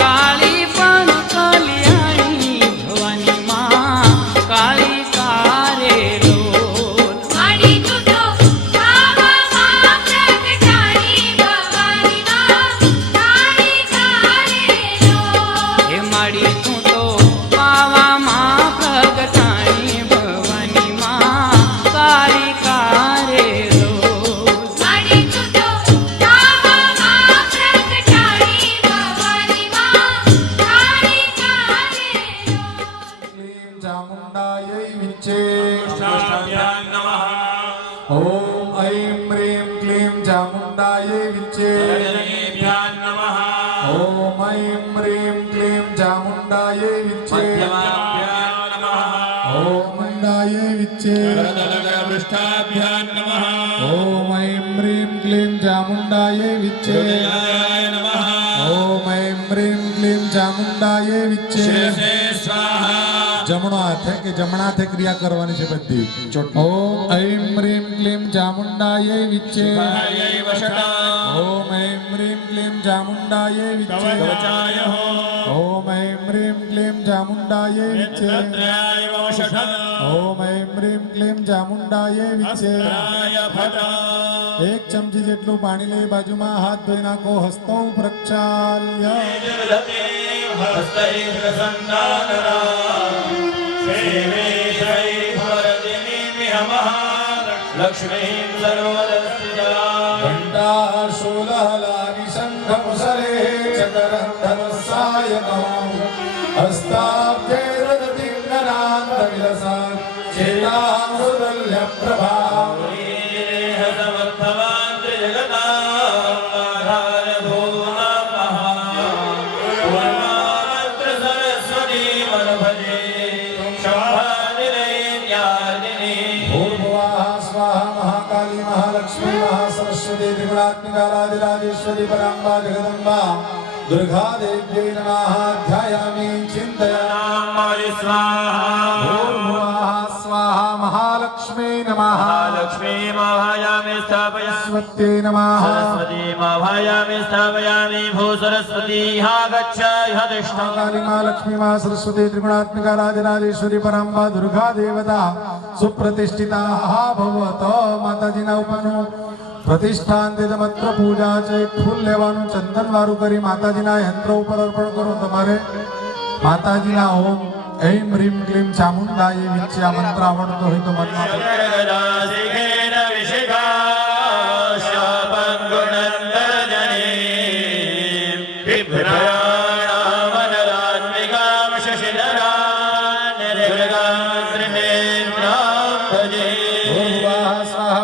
કાળી પણ કલ્યાણી ભવાની માં કાળી કારેલો માડી તું તો ભાવમાં પ્રગટાઈ ભવાની માં કાળી કારેલો હે માડી તું તો પાવામાં પ્રગટાણી ભવાની માં કાળી કારેલો માડી તું તો ભાવમાં પ્રગટાઈ ભવાની માં કાળી કારેલો ચામુંડાય વિચે ઓમ ઐમ રીમ ક્લીમ ચામુંડાય વિચે ઓમ ઐમ રીમ ક્લીમ ચામુંડાય વિચે ઓમ મંડાય વિચે ઓમ ઐમ રીમ ક્લીમ ચામુંડાય વિચે ઓમ ઐમ રીમ ક્લીમ ચામુંડાય વિચે જમણો હાથે કે જમણા હાથે ક્રિયા કરવાની છે બધી ઓમ ઐમ રીમ ક્લીમ ચામુંડાય વિચે ઓમ ઐમ રીમ ક્લીમ ચામુંડાય વિચે ઓમ ઐમ રીમ ક્લીમ ચામુંડાય વિચે ઓમ ઐમ રીમ ક્લીમ ચામુંડાય વિચે એક ચમચી જેટલું પાણી લઈ બાજુમાં હાથ ધોઈ નાખો હસ્તૌ પ્રક્ષાલ્ય घंटाशूलहलानि शङ्खमुसले चकरन्धनुस्सायकौ हस्ताब्जैर्दधिङ्गरान्तविलसा चेतांसुतुल्यप्रभा भूर्भुवः स्वाहा महाकाली महालक्ष्मी महासरस्वती त्रिगुणात्मिका राजराजेश्वरी पराम्बा जगदम्बा दुर्गा देव्यै नमः ध्यायामि चिन्तयामि भूर्भुवः स्वाहा महालक्ष्मी नमः लक्ष्मी माभायामि स्थापयामि सरस्वत्यै नमः सरस्वती माभायामि स्थापयामि भू सरस्वती हा गच्छ इह तिष्ठ काली माँ लक्ष्मी माँ सरस्वती त्रिगुणात्मिका राजराजेश्वरी पराम्बा दुर्गा देवता सुप्रतिष्ठिता भवत माताजीना ઉપરનું પ્રતિષ્ઠાન તે મંત્ર પૂજા છે ફૂલ લેવાનું ચંદન વાળું કરી માતાજીના યંત્ર ઉપર અર્પણ કરો તમારે માતાજીના ઓમ ऐं ह्रीं क्लीं चामुण्डायै विच्चे आ मंत्र आवडतो હોય તો મનમાં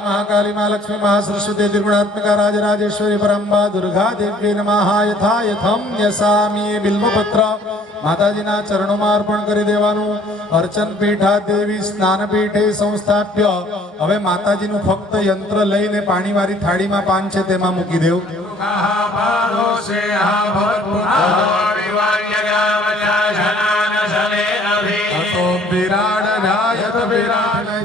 महाकाली माँ लक्ष्मी महासरस्वती त्रिगुणात्मिका राजराजेश्वरी परम्बा दुर्गा देवी नमः यथा यथम यसामी बिल्वपत्र माताजीना चरणों अर्पण કરી દેવાનું અર્ચન પીઠા દેવી સ્નાન પીઠે સંસ્થાપ્ય હવે માતાજીનું ફક્ત યંત્ર લઈને પાણીવાળી થાળીમાં પાન છે તેમાં મૂકી દેવ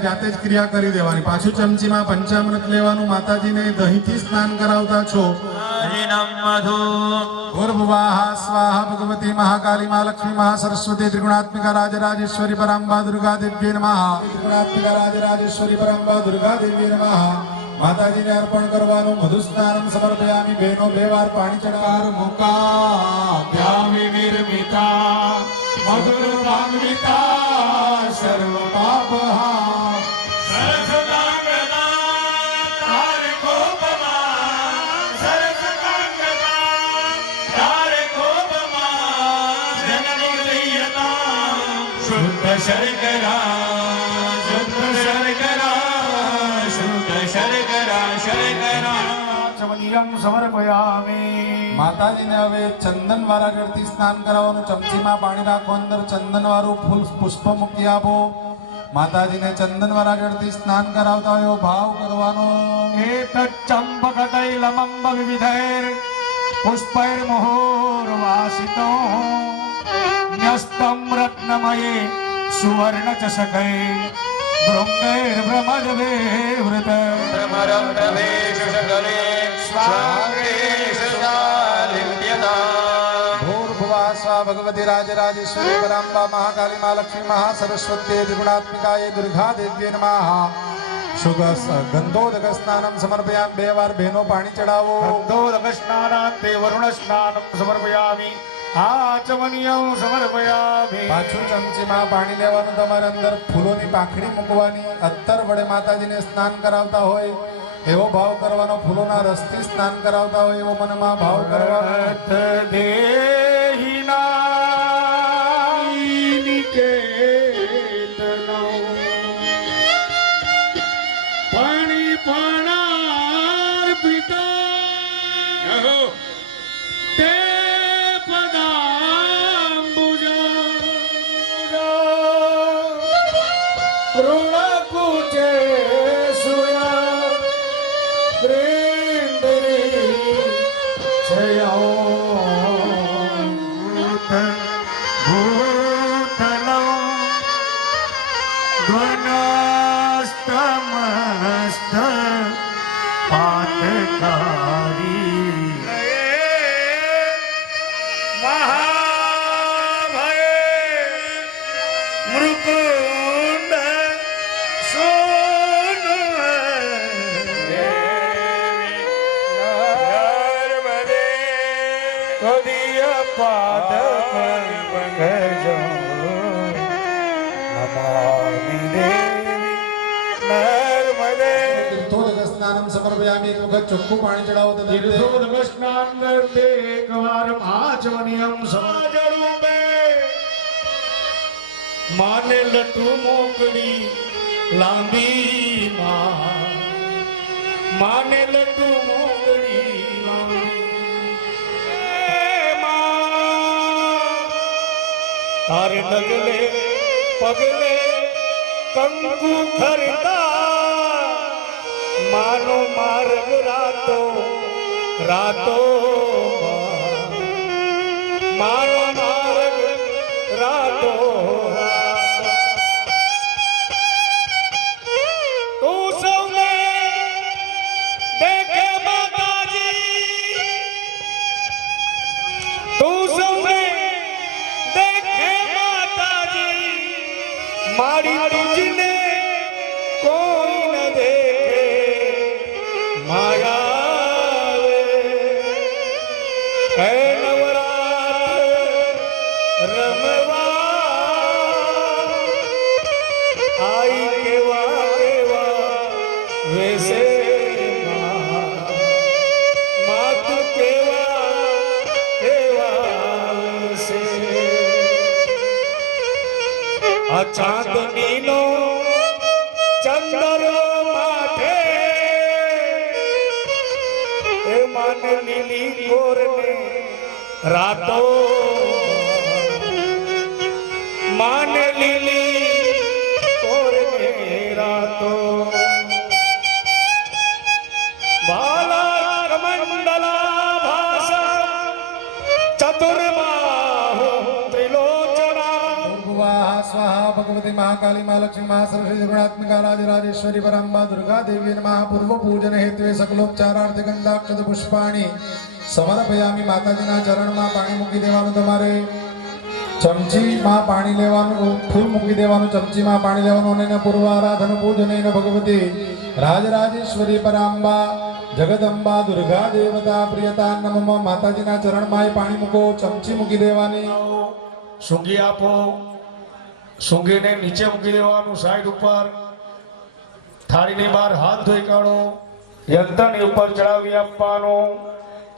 જાતે જ ક્રિયા કરી દેવાની પાછું ચમચીમાં પંચામૃત લેવાનું માતાજીને દહીંથી સ્નાન કરાવતા છો भूर्भुवः स्वाहा भगवती महाकाली माँ लक्ष्मी महासरस्वती त्रिगुणात्मिका राजराजेश्वरी पराम्बा दुर्गा देवी नमः त्रिगुणात्मिका राजराजेश्वरी पराम्बा दुर्गा देवी नमः माताजीने अर्पण करवानुं मधुस्नानं समर्पयामि बेनो बे वार पाणी चढ़ार मुकाभ्यामि निर्मिता मधुरभान्विता सर्व पापहा શર્કરા શુદ્ધ શર્કરા શુદ્ધ શર્કરા શર્કરા ચમનિયમ સમર્પયામિ માતાજીને હવે ચંદન વાળા જળથી સ્નાન કરાવવાનું. ચમચીમાં પાણી રાખો, અંદર ચંદન વાળું ફૂલ પુષ્પ મૂકી આપો. માતાજીને ચંદન વાળા જળથી સ્નાન કરાવતા હોય એવો ભાવ કરવાનો. એતચ્ચંપક તૈલમંબ વિવિધૈર પુષ્પૈર્મહોર્વાસિતો ન્યસ્તમ રત્નમયે સુવર્ણ ચષકૈ ભૃંગૈર્ભ્રમદવે વૃત ભ્રમરમ પ્રવેશ શકલે ભૂર્ભુવા સ્વા ભગવતી રાજરાજેશ્વરી પરાંબા મહાકાલી મા લક્ષ્મી મહાસરસ્વતી ત્રિગુણાત્મિકાય દુર્ગા દેવ્યે નમઃ. ગંધોદક સ્નાનમ સમર્પયામિ. 2 વાર બહેનો પાણી ચડાવો. ગંધોદકસ્નાનાંતે વરુણસ્નાનમ સમર્પયામિ. આચમનિયમ સમર્પયામિ. પાછું ચમચીમાં પાણી લેવાનું. તમારે અંદર ફૂલોની પાંખડી મૂકવાની. અત્તર વડે માતાજીને સ્નાન કરાવતા હોય એવો ભાવ કરવાનો. ફૂલોના રસથી સ્નાન કરાવતા હોય એવો મનમાં ભાવ કરવાનો. પાણી પાણાર પિતા તે પદાંબુજા ઋણકુચે સુયા પ્રેંદરી છયો ભૂતલો ઘનસ્તમસ્ત પાતકારી મહાભય મૃકુંડ સોન નર્મદે તદિય પાદ પંકજો નમામિ દેવી નર્મદે. તીર્થોદક સ્નાનમ સમર્પયામિ. એક વખત ચોખ્ખું પાણી ચડાવો તો દરેક સ્નાન કરતે એકવાર આચમનિયમ સમાજરૂપે માને લટુ મોકડી લાંબી માને લટુ મોકડી લાંબી તારે ડગલે પગલે કંકુ ખરતા માનો માર્ગ રાતો રાતો માનો માર્ગ રાતો તું સૌને દેખે માતાજી તું સૌને દેખે માતાજી મારી તુજને કોઈ ન દેખે માયા હે નવરાત્ર રમવા આઈ કેવા કેવા વેસે માત કેવા કેવા વેસે આ ચાંદનીનો ચંદર માથે એ માન લીલી ગોરને રાતો માન લીલી ગોરને રાતો બાલા કમંડલા ભાષા ચતુર્બાહુ ત્રિલોચના. ભૂર્ભુવા સ્વાહા ભગવતી મહાકાલી મા લક્ષ્મી મહાસરસ્વતી ગુણાત્મિકા રાજરાજેશ્વરી પરાંબા દુર્ગા દેવી નમઃ. પૂર્વ પૂજન હેતુએ સકલોપચારાર્થે ગંધાક્ષત પુષ્પાણી સમર્પયામિ. માતાજીના ચરણમાં પાણી મૂકી દેવાનું. તમારે ચમચીમાં પાણી લેવાનું, ફૂલ મૂકી દેવાનું, ચમચીમાં પાણી લેવાનું. અને પૂર્વ આરાધન પૂજન ભગવતી રાજરાજેશ્વરી પરાંબા જગદંબા દુર્ગા દેવતા પ્રિયતા નમઃ. માતાજીના ચરણમાં પાણી મૂકો, ચમચી મૂકી દેવાની. સૂંઘી આપો. સૂંઘીને નીચે મૂકી દેવાનું સાઈડ ઉપર. થાળીની બહાર હાથ ધોઈ કાઢો. યંત્રની ઉપર ચડાવી આપવાનું.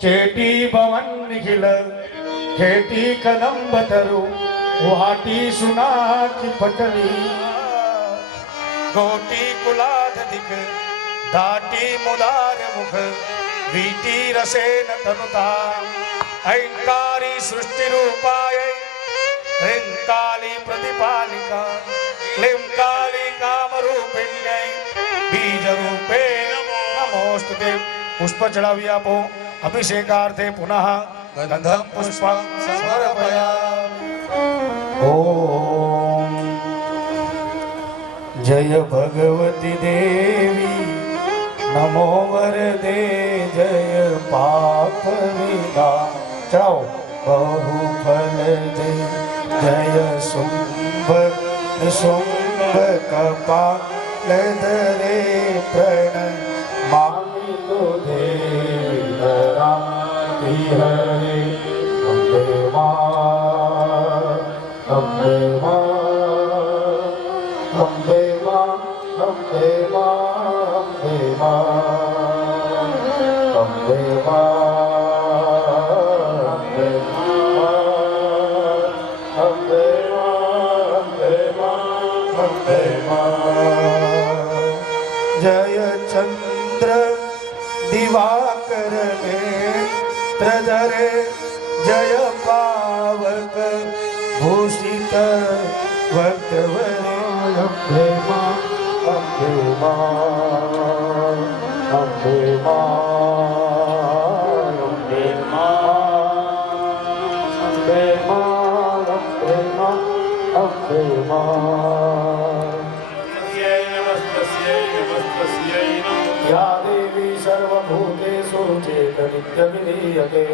ચેટી ભવન નિખિલ ખેટી કદંબ તરુ वाटी सुना की पटली गोटी कुलाधिक दाटी मुदार मुख वीटी रसेन तनुता अहंकारी सृष्टि रूपाय ह्रींकाली प्रतिपालिका क्लींकाली काम रूपिण्यै बीज रूपे नमोस्तुते पुष्प चढ़ावी आपो अभिषेकार्थे पुनः गंधम पुष्पं समर्पयामि। ओम जय भगवती देवी नमो वरदे जय पाप विदा चढ़ाओ बहु फल दे जय शुंभ शुंभ कपाल धरे प्रण मामी तो देवी धराती हरे अम्बे मां अम्बे मां अम्बे मां अम्बे मां अम्बे मां अम्बे मां अम्बे मां अम्बे मां जय चंद्र दिवाकर नेत्र धरे जय पावक भूषित वक्तवरे अम्बे मां अम्बे मां अम्बे मां अम्बे मां अम्बे मां अम्बे मां या देवी सर्वभूतेषु चेतनित्यविधीयते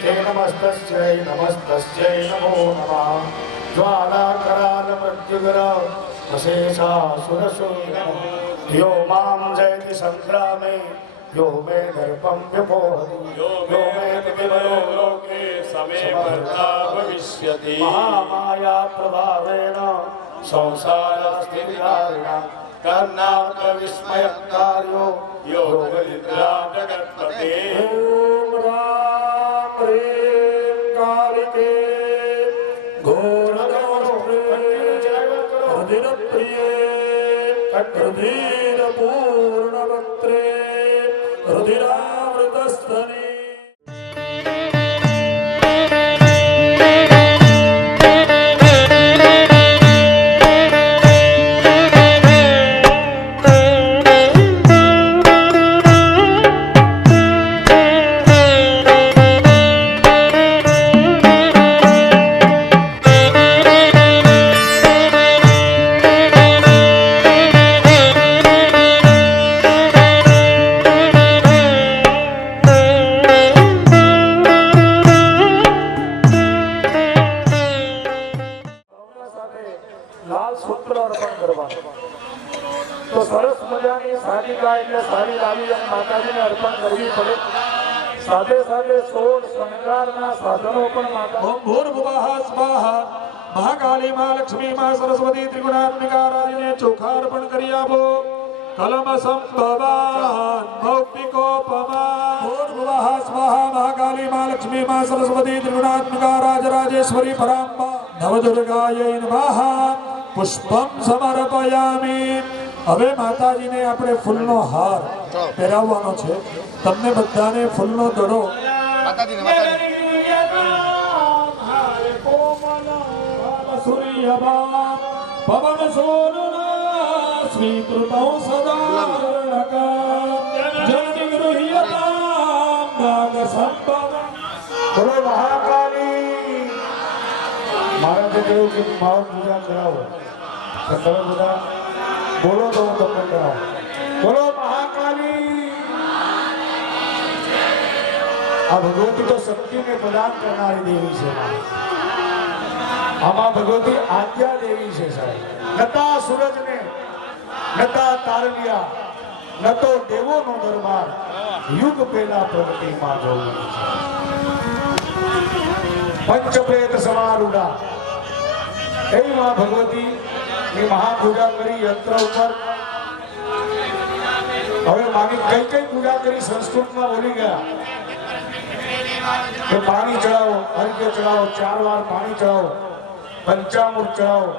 ते नमस्तस्यै नमस्तस्यै नमो नमः ज्वालाकरालमृत्युगर अशेषासुरशून्यं यो मां जयति सङ्ग्रामे यो मे दर्पं व्यपोहति यो मे दिवयो लोके समे भर्ता भविष्यति महामाया प्रभावेन संसारस्थितिकारिणा कर्णार्थ विस्मयकार्यो योगनिद्रा जगत्पते ओम राम ह्रीं कालिके रुधिरप्रिये रुधिरपूर्णवक्त्रे रुधिरामृतस्तने લાલ સૂત્ર અર્પણ કરવા તો સરસ મજાની સાડી ગાય એટલે સાડી લાવી અને માતાજીને અર્પણ કરવી પડે સાથે સાથે 16 શણગારના સાધનો પણ માતા ઓમ ભૂર્ભુવઃ સ્વાહા મહાકાલી માં લક્ષ્મી માં સરસ્વતી ત્રિગુણાત્મિકા આરાધીને ચોખા અર્પણ કરી આપો કલમ સંભવાન મૌક્તિકોપમા ભૂર્ભુવઃ સ્વાહા મહાકાલી માં લક્ષ્મી માં સરસ્વતી ત્રિગુણાત્મિકા રાજરાજેશ્વરી પરાંબા નવદુર્ગાય નમઃ પુષ્પમ સમર્પયામિ હવે માતાજીને આપણે ફૂલનો હાર પહેરાવવાનો છે તમને બધાને ફૂલનો દડો પવન સોના સ્વીકૃતૌ સદા જનની ગૃહ્યતામ નાગ સંપદ બોલો મહાકાલી મારા તો કેવું કે મારો પૂજા કરાવો તો તમે બધા બોલો તો હું તમને કરાવું બોલો મહાકાલી આ ભગવતી તો શક્તિને પ્રદાન કરનારી દેવી છે આમાં ભગવતી આદ્યા દેવી છે સાહેબ નતા સૂરજને નતા તારલિયા નતો દેવોનો દરબાર યુગ પહેલા પ્રગતિમાં જોવું પંચપ્રેત સમારૂઢા એવી માં ભગવતી ની મહાપૂજા કરી યંત્ર ઉપર હવે માની કઈ કઈ પૂજા કરી સંસ્કૃતમાં બોલી ગયા કે પાણી ચડાવો અર્ઘ્ય ચડાવો 4 વાર પાણી ચડાવો પંચામૃત ચડાવો,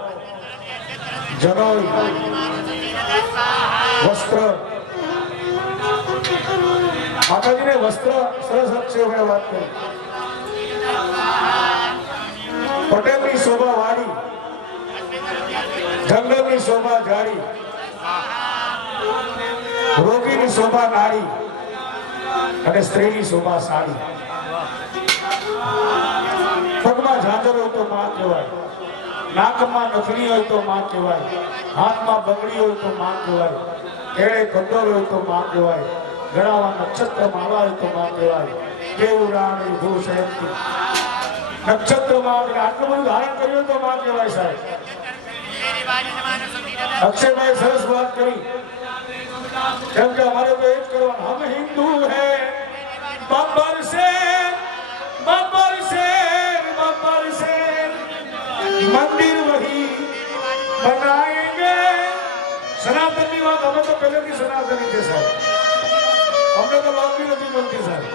જનોઈ, વસ્ત્ર. માતાજીને વસ્ત્ર સરસ છે વાત કરી. પટેલની શોભા વાળી, જંગલની શોભા જાડી, રોગીની શોભા નારી અને સ્ત્રીની શોભા સાડી. પગમાં ઝાંઝર હોય તો માં કહેવાય, નાકમાં નથણી હોય તો માં કહેવાય, હાથમાં બંગડી હોય તો માં કહેવાય, એળે કંદોર હોય તો માં કહેવાય, ગળામાં નક્ષત્ર માળા હોય તો માં કહેવાય. દેવ રાણી ભૂષયંતી નક્ષત્રમાં આટલું બધું ધારણ કર્યું તો માં કહેવાય. સાહેબ અક્ષયભાઈ સરસ વાત કરી. કેમ કે અમારે તો એ જ કરવાનું. હમ હિન્દુ હે Babbar share, Babbar share, Babbar share, મંદિર વહી બનાએંગે. સનાતનની વાત અમે તો પહેલેથી સનાતની છે સાહેબ. અમને તો લોભી નથી બનતી સાહેબ.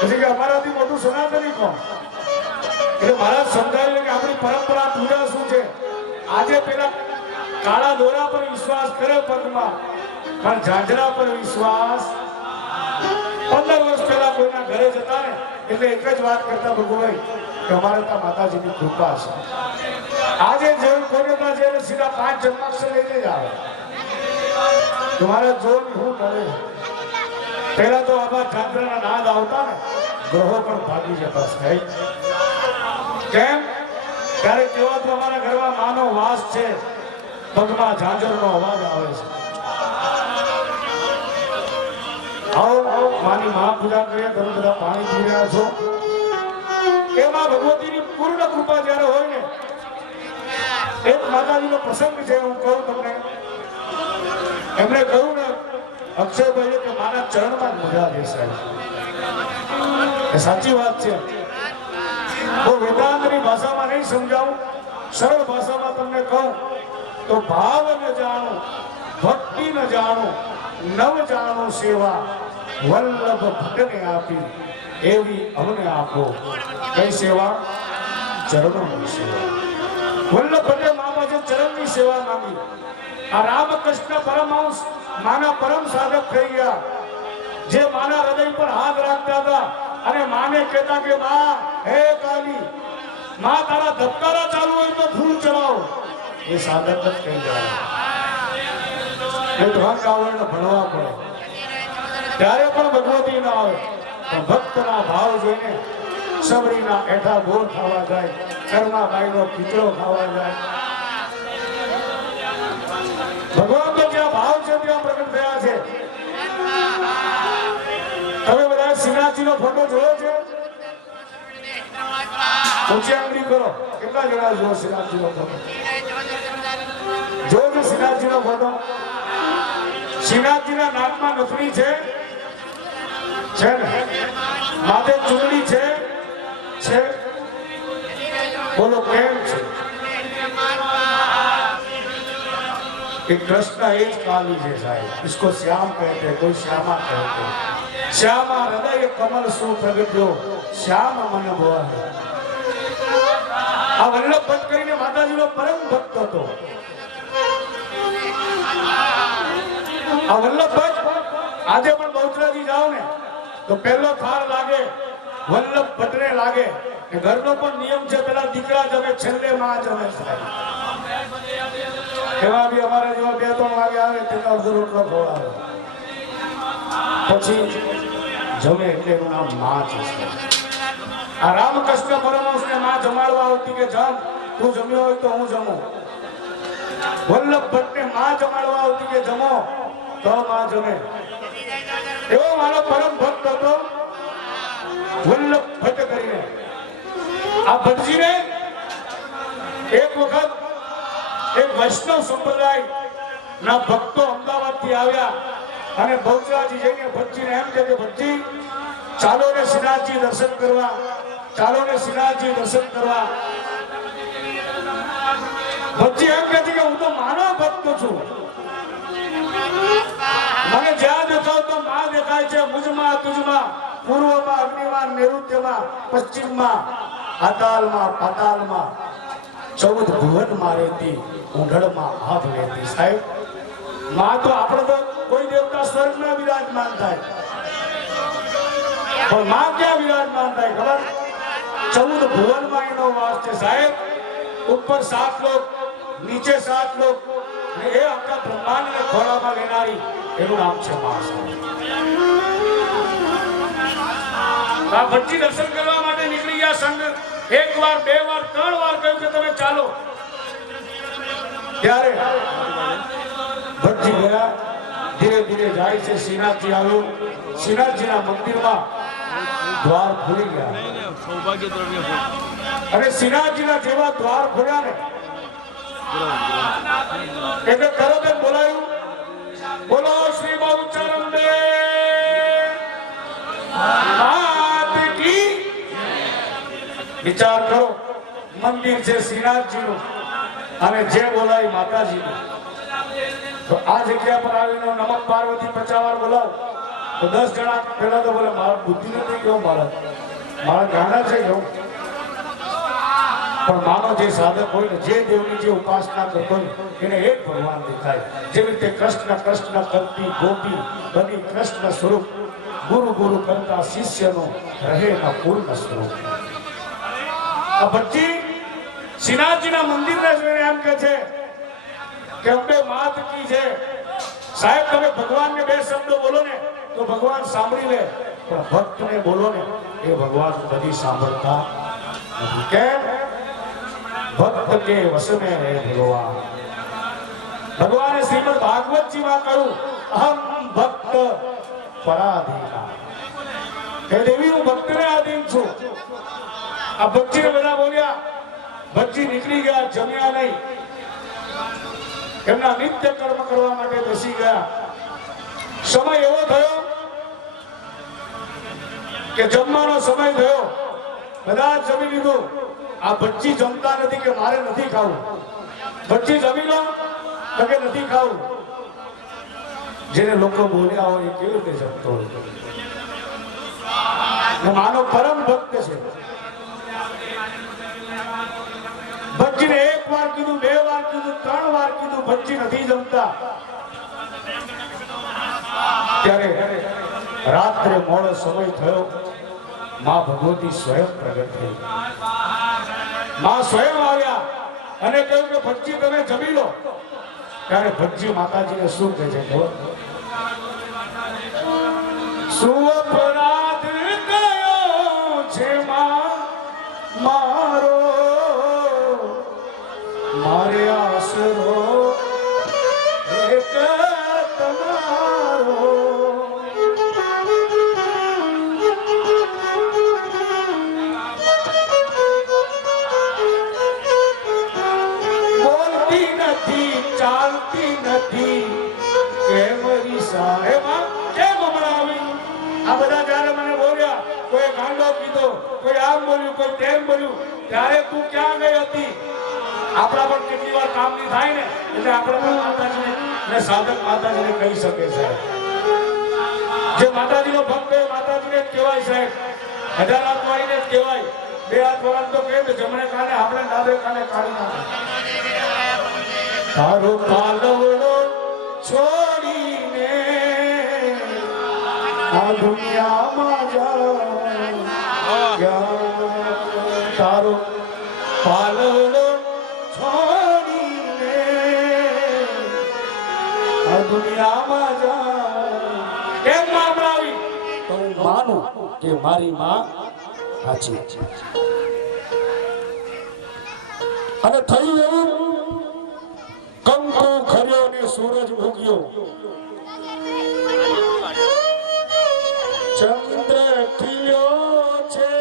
પછી કે અમારાથી મોટું સનાતની કોણ? એટલે મહારાજ સમજાવ્યું કે આપણી પરંપરા પૂજા શું છે. આજે પેલા કાળા દોરા પર વિશ્વાસ કરે પગમાં, પણ ઝાંઝરા પર વિશ્વાસ. 15 વર્ષ પહેલા કોઈના ઘરે જતા ને એટલે એક જ વાત કરતા ભગવાન કે અમારે ત્યાં માતાજીની કૃપા છે. આજે જેવું કોઈને ત્યાં જઈને સીધા 5 જન્માક્ષર લઈને જ આવે. તમારે જોર હું કરે. પહેલા તો આવા ઝાંઝરાના નાદ આવતા ને ગ્રહો પણ ભાગી જતા સાહેબ. કેમ? ત્યારે કહેવાતું અમારા ઘરમાં માનો વાસ છે, પગમાં ઝાંઝરનો અવાજ આવે છે. આવો માની મહાપૂજા કરીએ, તમે બધા પાણી પી રહ્યા છો. એમાં ભગવતીની પૂર્ણ કૃપા જ્યારે હોય ને, એક માતાજીનો પ્રસંગ છે હું કહું તમને. એમણે કહ્યું ને અક્ષયભાઈએ કે મારા ચરણમાં મજા છે સાહેબ. એ સાચી વાત છે. હું વેદાંતની ભાષામાં નહીં સમજાવું, સરળ ભાષામાં તમને કહું તો ભાવ ન જાણો, ભક્તિ ન જાણો, નવ જાણો સેવા, વલ્લભ ભટ્ટને આપી એવી અમને આપો. કઈ સેવા? ચરણોની સેવા. વલ્લભ ભટ્ટે મા પાસે ચરણની સેવા માંગી. આ રામકૃષ્ણ પરમહંસ માના પરમ સાધક થઈ ગયા, જે માના હૃદય પર હાથ રાખતા હતા અને માને કહેતા કે મા હે કાલી, મા તારા ધબકારા ચાલુ હોય તો ફૂલ ચડાવો. એ સાધક જ કહી જાય. એ ધ્વન આવરણ ભણવા પડે ત્યારે પણ ભગવતી ના આવે. પણ ભક્તના ભાવ જોઈને સબરીના એઠા ગોળ ખાવા જાય, કર્માબાઈનો ખીચડો ખાવા જાય. ભગવાન તો જ્યાં ભાવ છે ત્યાં પ્રગટ થયા છે. તમે બધા શ્રીનાથજીનો ફોટો જોયો છે? ઊંચી આંગળી કરો. કેટલા જણા જોયો શ્રીનાથજીનો ફોટો? જોયો છે શ્રીનાથજીનો ફોટો? શ્રીનાથજીના નાકમાં નથણી છે ને? માથે ચૂંટણી છે? બોલો કેમ છે? कि कृष्ण एक काली है साहिब. इसको श्याम कहते हैं, कोई श्यामा कहते हैं. श्यामा हृदय कमल सु प्रगट्यो, श्याम मन भुआ है. આ વલ્લભ ભટ્ટ કરીને માતાજીનો પરમ ભક્ત હતો. આ વલ્લભ ભટ્ટ આજે પણ બહુચરાજી જાઓ ને તો પહેલો થાળ લાગે વલ્લભ ભટ્ટને લાગે. ઘરનો પણ નિયમ છે, પેલા દીકરા જમે, છેલ્લે માં જમે સાહેબ. એવા બી અમારા જેવા 2-3 વાગે આવે તેને અડધો રોટલો ખવડાવે, પછી જમે એટલે એનું નામ માં છે. આ રામકૃષ્ણ પરમહંસને માં જમાડવા આવતી કે જમ, તું જમ્યો હોય તો હું જમું. વલ્લભ ભટ્ટને માં જમાડવા આવતી કે જમો તો માં જમે. એવો મારો પરમ ભક્ત હતો વલ્લભ ભટ્ટ કરીને. આ ભટ્ટજીને એક વખત એક વૈષ્ણવ સંપ્રદાય ના ભક્તો અમદાવાદ થી આવ્યા અને બહુચરાજી જઈને ભટ્ટજીને એમ કે ભટ્ટજી ચાલો ને શ્રીનાથજી દર્શન કરવા, ચાલો ને શ્રીનાથજી દર્શન કરવા. ભટ્ટજી એમ કહે છે કે હું તો માનવ ભક્ત છું, મને જ્યાં દેખાવ તો માં દેખાય છે, મુજમાં તુજમાં, પૂર્વમાં અગ્નિમાં, નૈઋત્યમાં, પશ્ચિમમાં. આતાલમાં પાતાલમાં 14 ભુવનમાં રહેતી ઊંઘડમાં આભ લેતી. સાહેબ માં તો આપણે તો કોઈ દેવતા સ્વર્ગમાં વિરાજમાન થાય, પણ માં ક્યાં વિરાજમાન થાય ખબર? 14 ભુવનમાં એનો વાસ છે સાહેબ. ઉપર 7 લોક, નીચે 7 લોક, ને એ આખા બ્રહ્માંડને ખોળામાં લેનારી એનું નામ છે માં. આ ભટજી દર્શન કરવા માટે નીકળી ગયા સંઘ. 1 વાર 2 વાર 3 વાર કહ્યું કે તમે ચાલો. ત્યારે ભટજી ગયા, ધીરે ધીરે જાય છે. શ્રીનાથજી આવ્યું. શ્રીનાથજીના મંદિરમાં દ્વાર ખુલી ગયા અને શ્રીનાથજીના જેવા દ્વાર ખોલ્યા ને એટલે તરત જ બોલાયું, બોલો શ્રી બહુચરંબે માત કી. વિચાર કરો, મંદિર છે શ્રીનાથજીનું અને જે બોલાય માતાજીનું. તો આ જગ્યા પર આવીને નમક પાર્વતી 50 વાર બોલાવ તો 10 જણા પહેલા તો બોલે મારા બુદ્ધિ નથી કેવું, મારા ગાના છે કેવું. પણ માનો જે સાધક હોય ને, જે દેવની જે ઉપાસના કરતો હોય એને એક ભગવાન દેખાય. જેવી રીતે કૃષ્ણ કરતી ગોપી બની કૃષ્ણ સ્વરૂપ, ગુરુ કરતા શિષ્યનો રહે ના પૂર્ણ સ્વરૂપ. આ ભટજી શ્રીનાથજીના મંદિરને જોઈને એમ કે છે કે અંબે માત કી છે. સાહેબ તમે ભગવાનને 2 શબ્દો બોલો ને તો ભગવાન સાંભળી લે, પણ ભક્તને બોલો ને એ ભગવાન કદી સાંભળતા નથી. કેમ? ભક્ત કે વશ में રહે ભગવાન. ભગવાને શ્રીમદ ભાગવતજીમાં કહ્યું, અહમ ભક્ત પરાધીના. હે દેવી હું ભક્તને આધીન છું. આ ભક્તિને બધા બોલ્યા. ભક્તિ નીકળી ગયા, જમ્યા નહીં. એમના નિત્ય કર્મ કરવા માટે બેસી ગયા. સમય એવો થયો કે જમવાનો સમય થયો. બધા જમી લીધું. આ ભટજી જમતા નથી કે મારે નથી ખાવું. ભટજી જમી લો તો કે નથી ખાવું. જેને લોકો બોલ્યા હોય એ કેવી રીતે જમતો હોય? માનો પરમ ભક્ત છે. ભટજીને 1 વાર કીધું, 2 વાર કીધું, 3 વાર કીધું, ભટજી નથી જમતા. ત્યારે રાત્રે મોડો સમય થયો. માં ભગવતી સ્વયં પ્રગટ થઈ. માં સ્વયં આવ્યા અને કહ્યું કે ભટજી તમે જમી લો. ત્યારે ભટજી માતાજીને શું કહે છે ખબર? શું અપરાધ કયો છે મારો, મારે આશરો એક તમારો. બોલતી નથી, ચાલતી નથી, કેમ રીસા એમાં કેમ હમણાં આવી? આ બધા જયારે મને બોલ્યા, કોઈ ગાંડો કીધો, કોઈ આમ બોલ્યું, કોઈ તેમ બોલ્યું, ત્યારે તું ક્યાં ગઈ હતી? આપણા પણ કેટલી વાર કામ નહીં થાય ને એટલે આપણે પણ માતાજીને ને સાધક માતાજીને કહી શકે છે. જે માતાજીનો ભક્ત હોય માતાજીને જ કહેવાય સાહેબ. 1000 હાથ વાળીને જ કહેવાય. 2 હાથ વાળા તો કહે તો જમણે કાને આપણે ડાબે કાને કાઢી નાખે. તારો પાલવડો છોડીને આ દુનિયામાં જા. તારો પાલવડો છોડીને આ દુનિયામાં જા. કેમ માં આવી? તો હું માનું કે મારી માં સાચી. અને થયું એવું, કંકુ ખર્યો ને સૂરજ ઉગ્યો, ચંદ્ર ખીલ્યો છે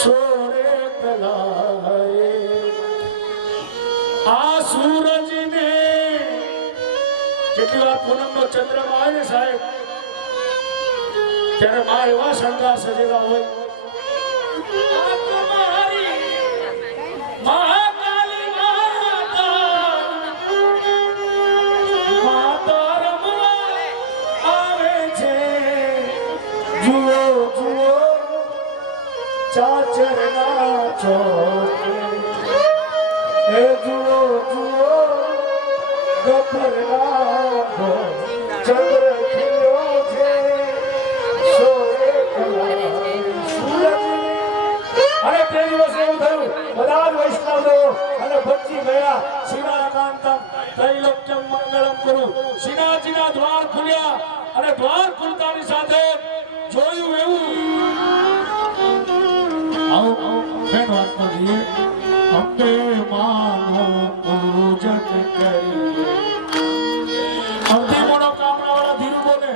સોળે કલાએ. આ સૂરજને કેટલી વાર પૂનમનો ચંદ્રમાં આવે ને સાહેબ, ત્યારે માં એવા શણગાર સજેલા હોય. ચોકે એ જુઓ જુઓ ગફરનાથો ચંદ્ર ખીલ્યો છે સોએ કલાએ સૂરજ. અને તે દિવસે એવું થયું બધા જ વૈષ્ણવદેવો અને ભટજી ગયા. શિવાકાંતમ ત્રૈલોક્યમ મંગળમ કરું. શ્રીનાથજીના દ્વાર ખુલ્યા અને દ્વાર ખુલતાની સાથે જોયું એવું આવો બેન વાત કરીએ. અંબે માનો પૂજન કરીએ. અડધી મનોકામના વાળા ધીરું બોલે,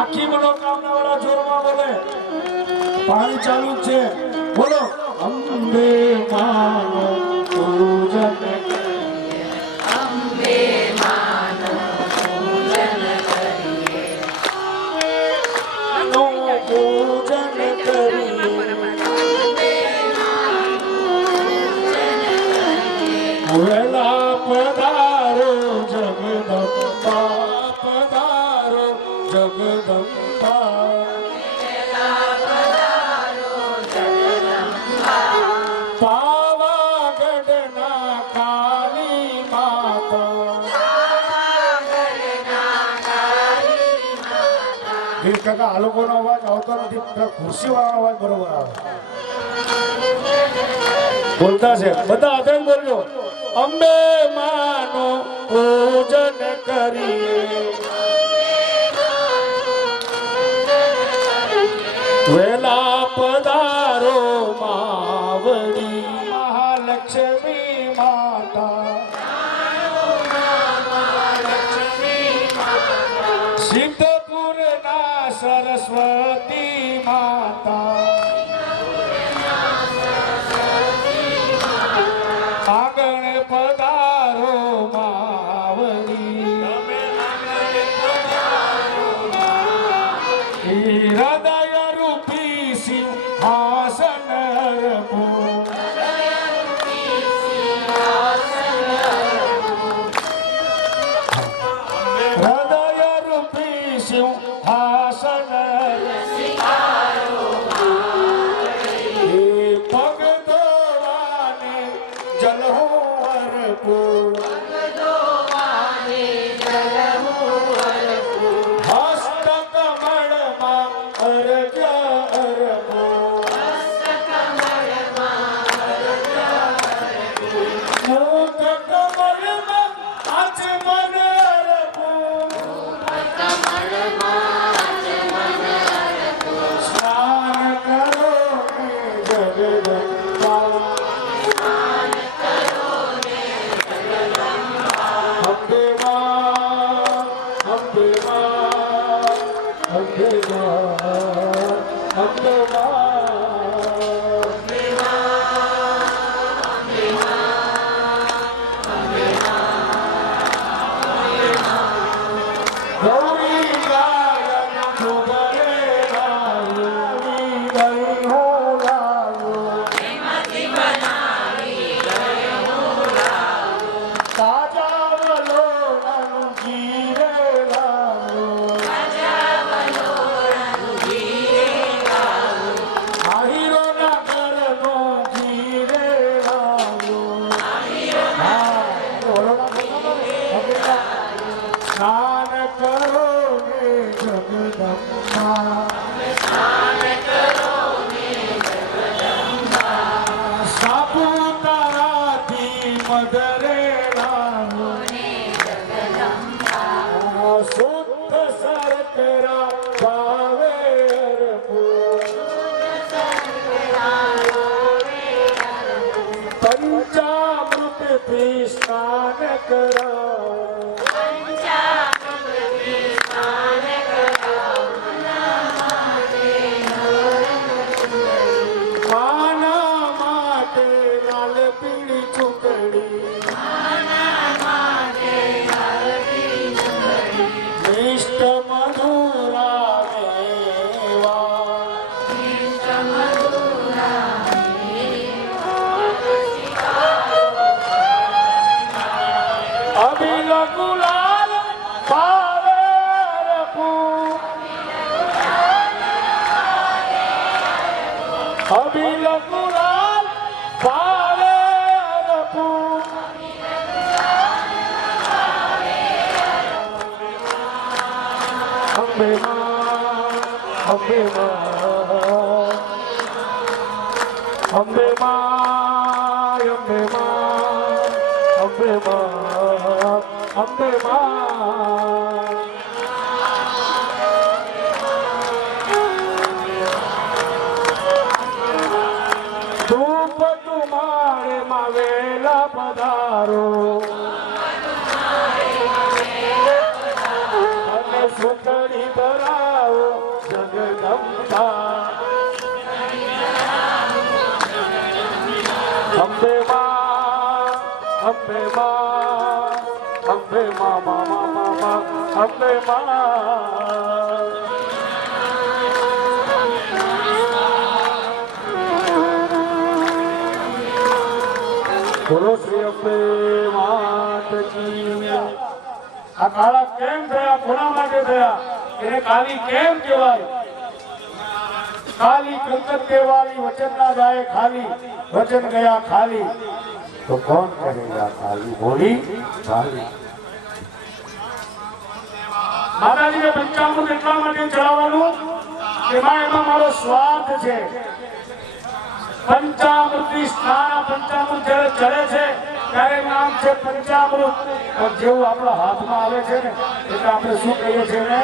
આખી મનોકામના વાળા જોરમાં બોલે. પાણી ચાલુ જ છે. બોલો અંબે માનો પૂજન કરીએ. અંબે માનો પૂજન કરીએ. પૂજન કરીએ. વેલા પધારો જગદંબા, પધારો જગદંબા. પાવાગઢના કાલી માતા. ગીર કાકા આ લોકોનો અવાજ આવતો નથી, ખુરશી વાળાનો અવાજ બરોબર આવે. બોલતા છે બધા હાથે બોલજો. અંબે માનો પૂજન કરીએ. વેલા પધારો માવડી. મહાલક્ષ્મી માતા. સિદ્ધપુરના સરસ્વતી માતા. આગળ પધારો માવડી. હૃદય રૂપી સિંહાસન અરપો. હૃદય રૂપી સિંહાસન પગ ધોવાને જલહો અરપો. હસ્ત કમળમાં અરજ અરપો. મુખ કમળમાં આચમન અરપો. સ્નાન કરો જગદંબા. અંબે માં, અંબે માં, અંબે માં, અંબે માં. ગૌરી ગાયન શુભરે ગાયું, ગઈ હો લાયું. તાજા વલોણાનું ઘી રે લાયું. આહીરોના ઘરનો ઘી રે લાયું. હા, વલોણા સ્નાન કરો ને જગદંબા. સાપુતારાથી મધરે લાવું. શુદ્ધ શર્કરા ભાવે અરપો. પંચામૃતથી સ્નાન કરો. માના માટે લાલ પીળી ચૂંદડી. મિષ્ટ મધુરા મેવા. અબિલ ગુલાલ ભાવે અરપો. અબિલ ગુલાલ અંબે માં અંબે માં અંબે માં અંબે માં અંબે માં અંબે માં ધૂપ તુમારે માં વેલા પધારો અને સુખડી ધરાવો જગદંબા અંબે માં અંબે માં અંબે માં મા અંબે માં બોલો શ્રી અંબે માત કી આ કાળા કેમ થયા કોના માટે થયા એને કાલી કેમ કહેવાય ખાલી કંકર કેવાળી વચન ના જાય ખાલી વચન ગયા ખાલી તો કોણ કરેગા ખાલી બોલી ખાલી માતાજીને પંચામૃત એટલા માટે ચડાવવાનું કે એમાં મારો સ્વાર્થ છે પંચામૃતની સ્નાન પંચામૃત જ્યારે ચડે છે ત્યારે નામ છે પંચામૃત પણ જેવું આપણા હાથમાં આવે છે ને એટલે આપણે શું કહીએ છીએ ને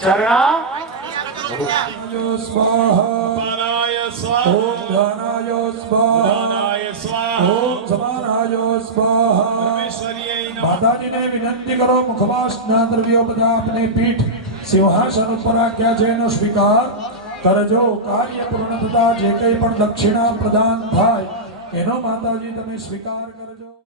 ચરણા પાનાય સ્વાહા ઓમ ધનાય સ્વાહા પાનાય સ્વાહા ઓમ સમાનાય સ્વાહા પરમેશ્વરીય નમઃ માતાજીને વિનંતી કરો મુખવાસના દ્રવ્યો બધા આપને પીઠ સિંહાસન ઉપર રાખ્યા છે એનો સ્વીકાર કરજો કાર્ય પૂર્ણ થતા જે કંઈ પણ દક્ષિણા પ્રદાન થાય એનો માતાજી તમે સ્વીકાર કરજો.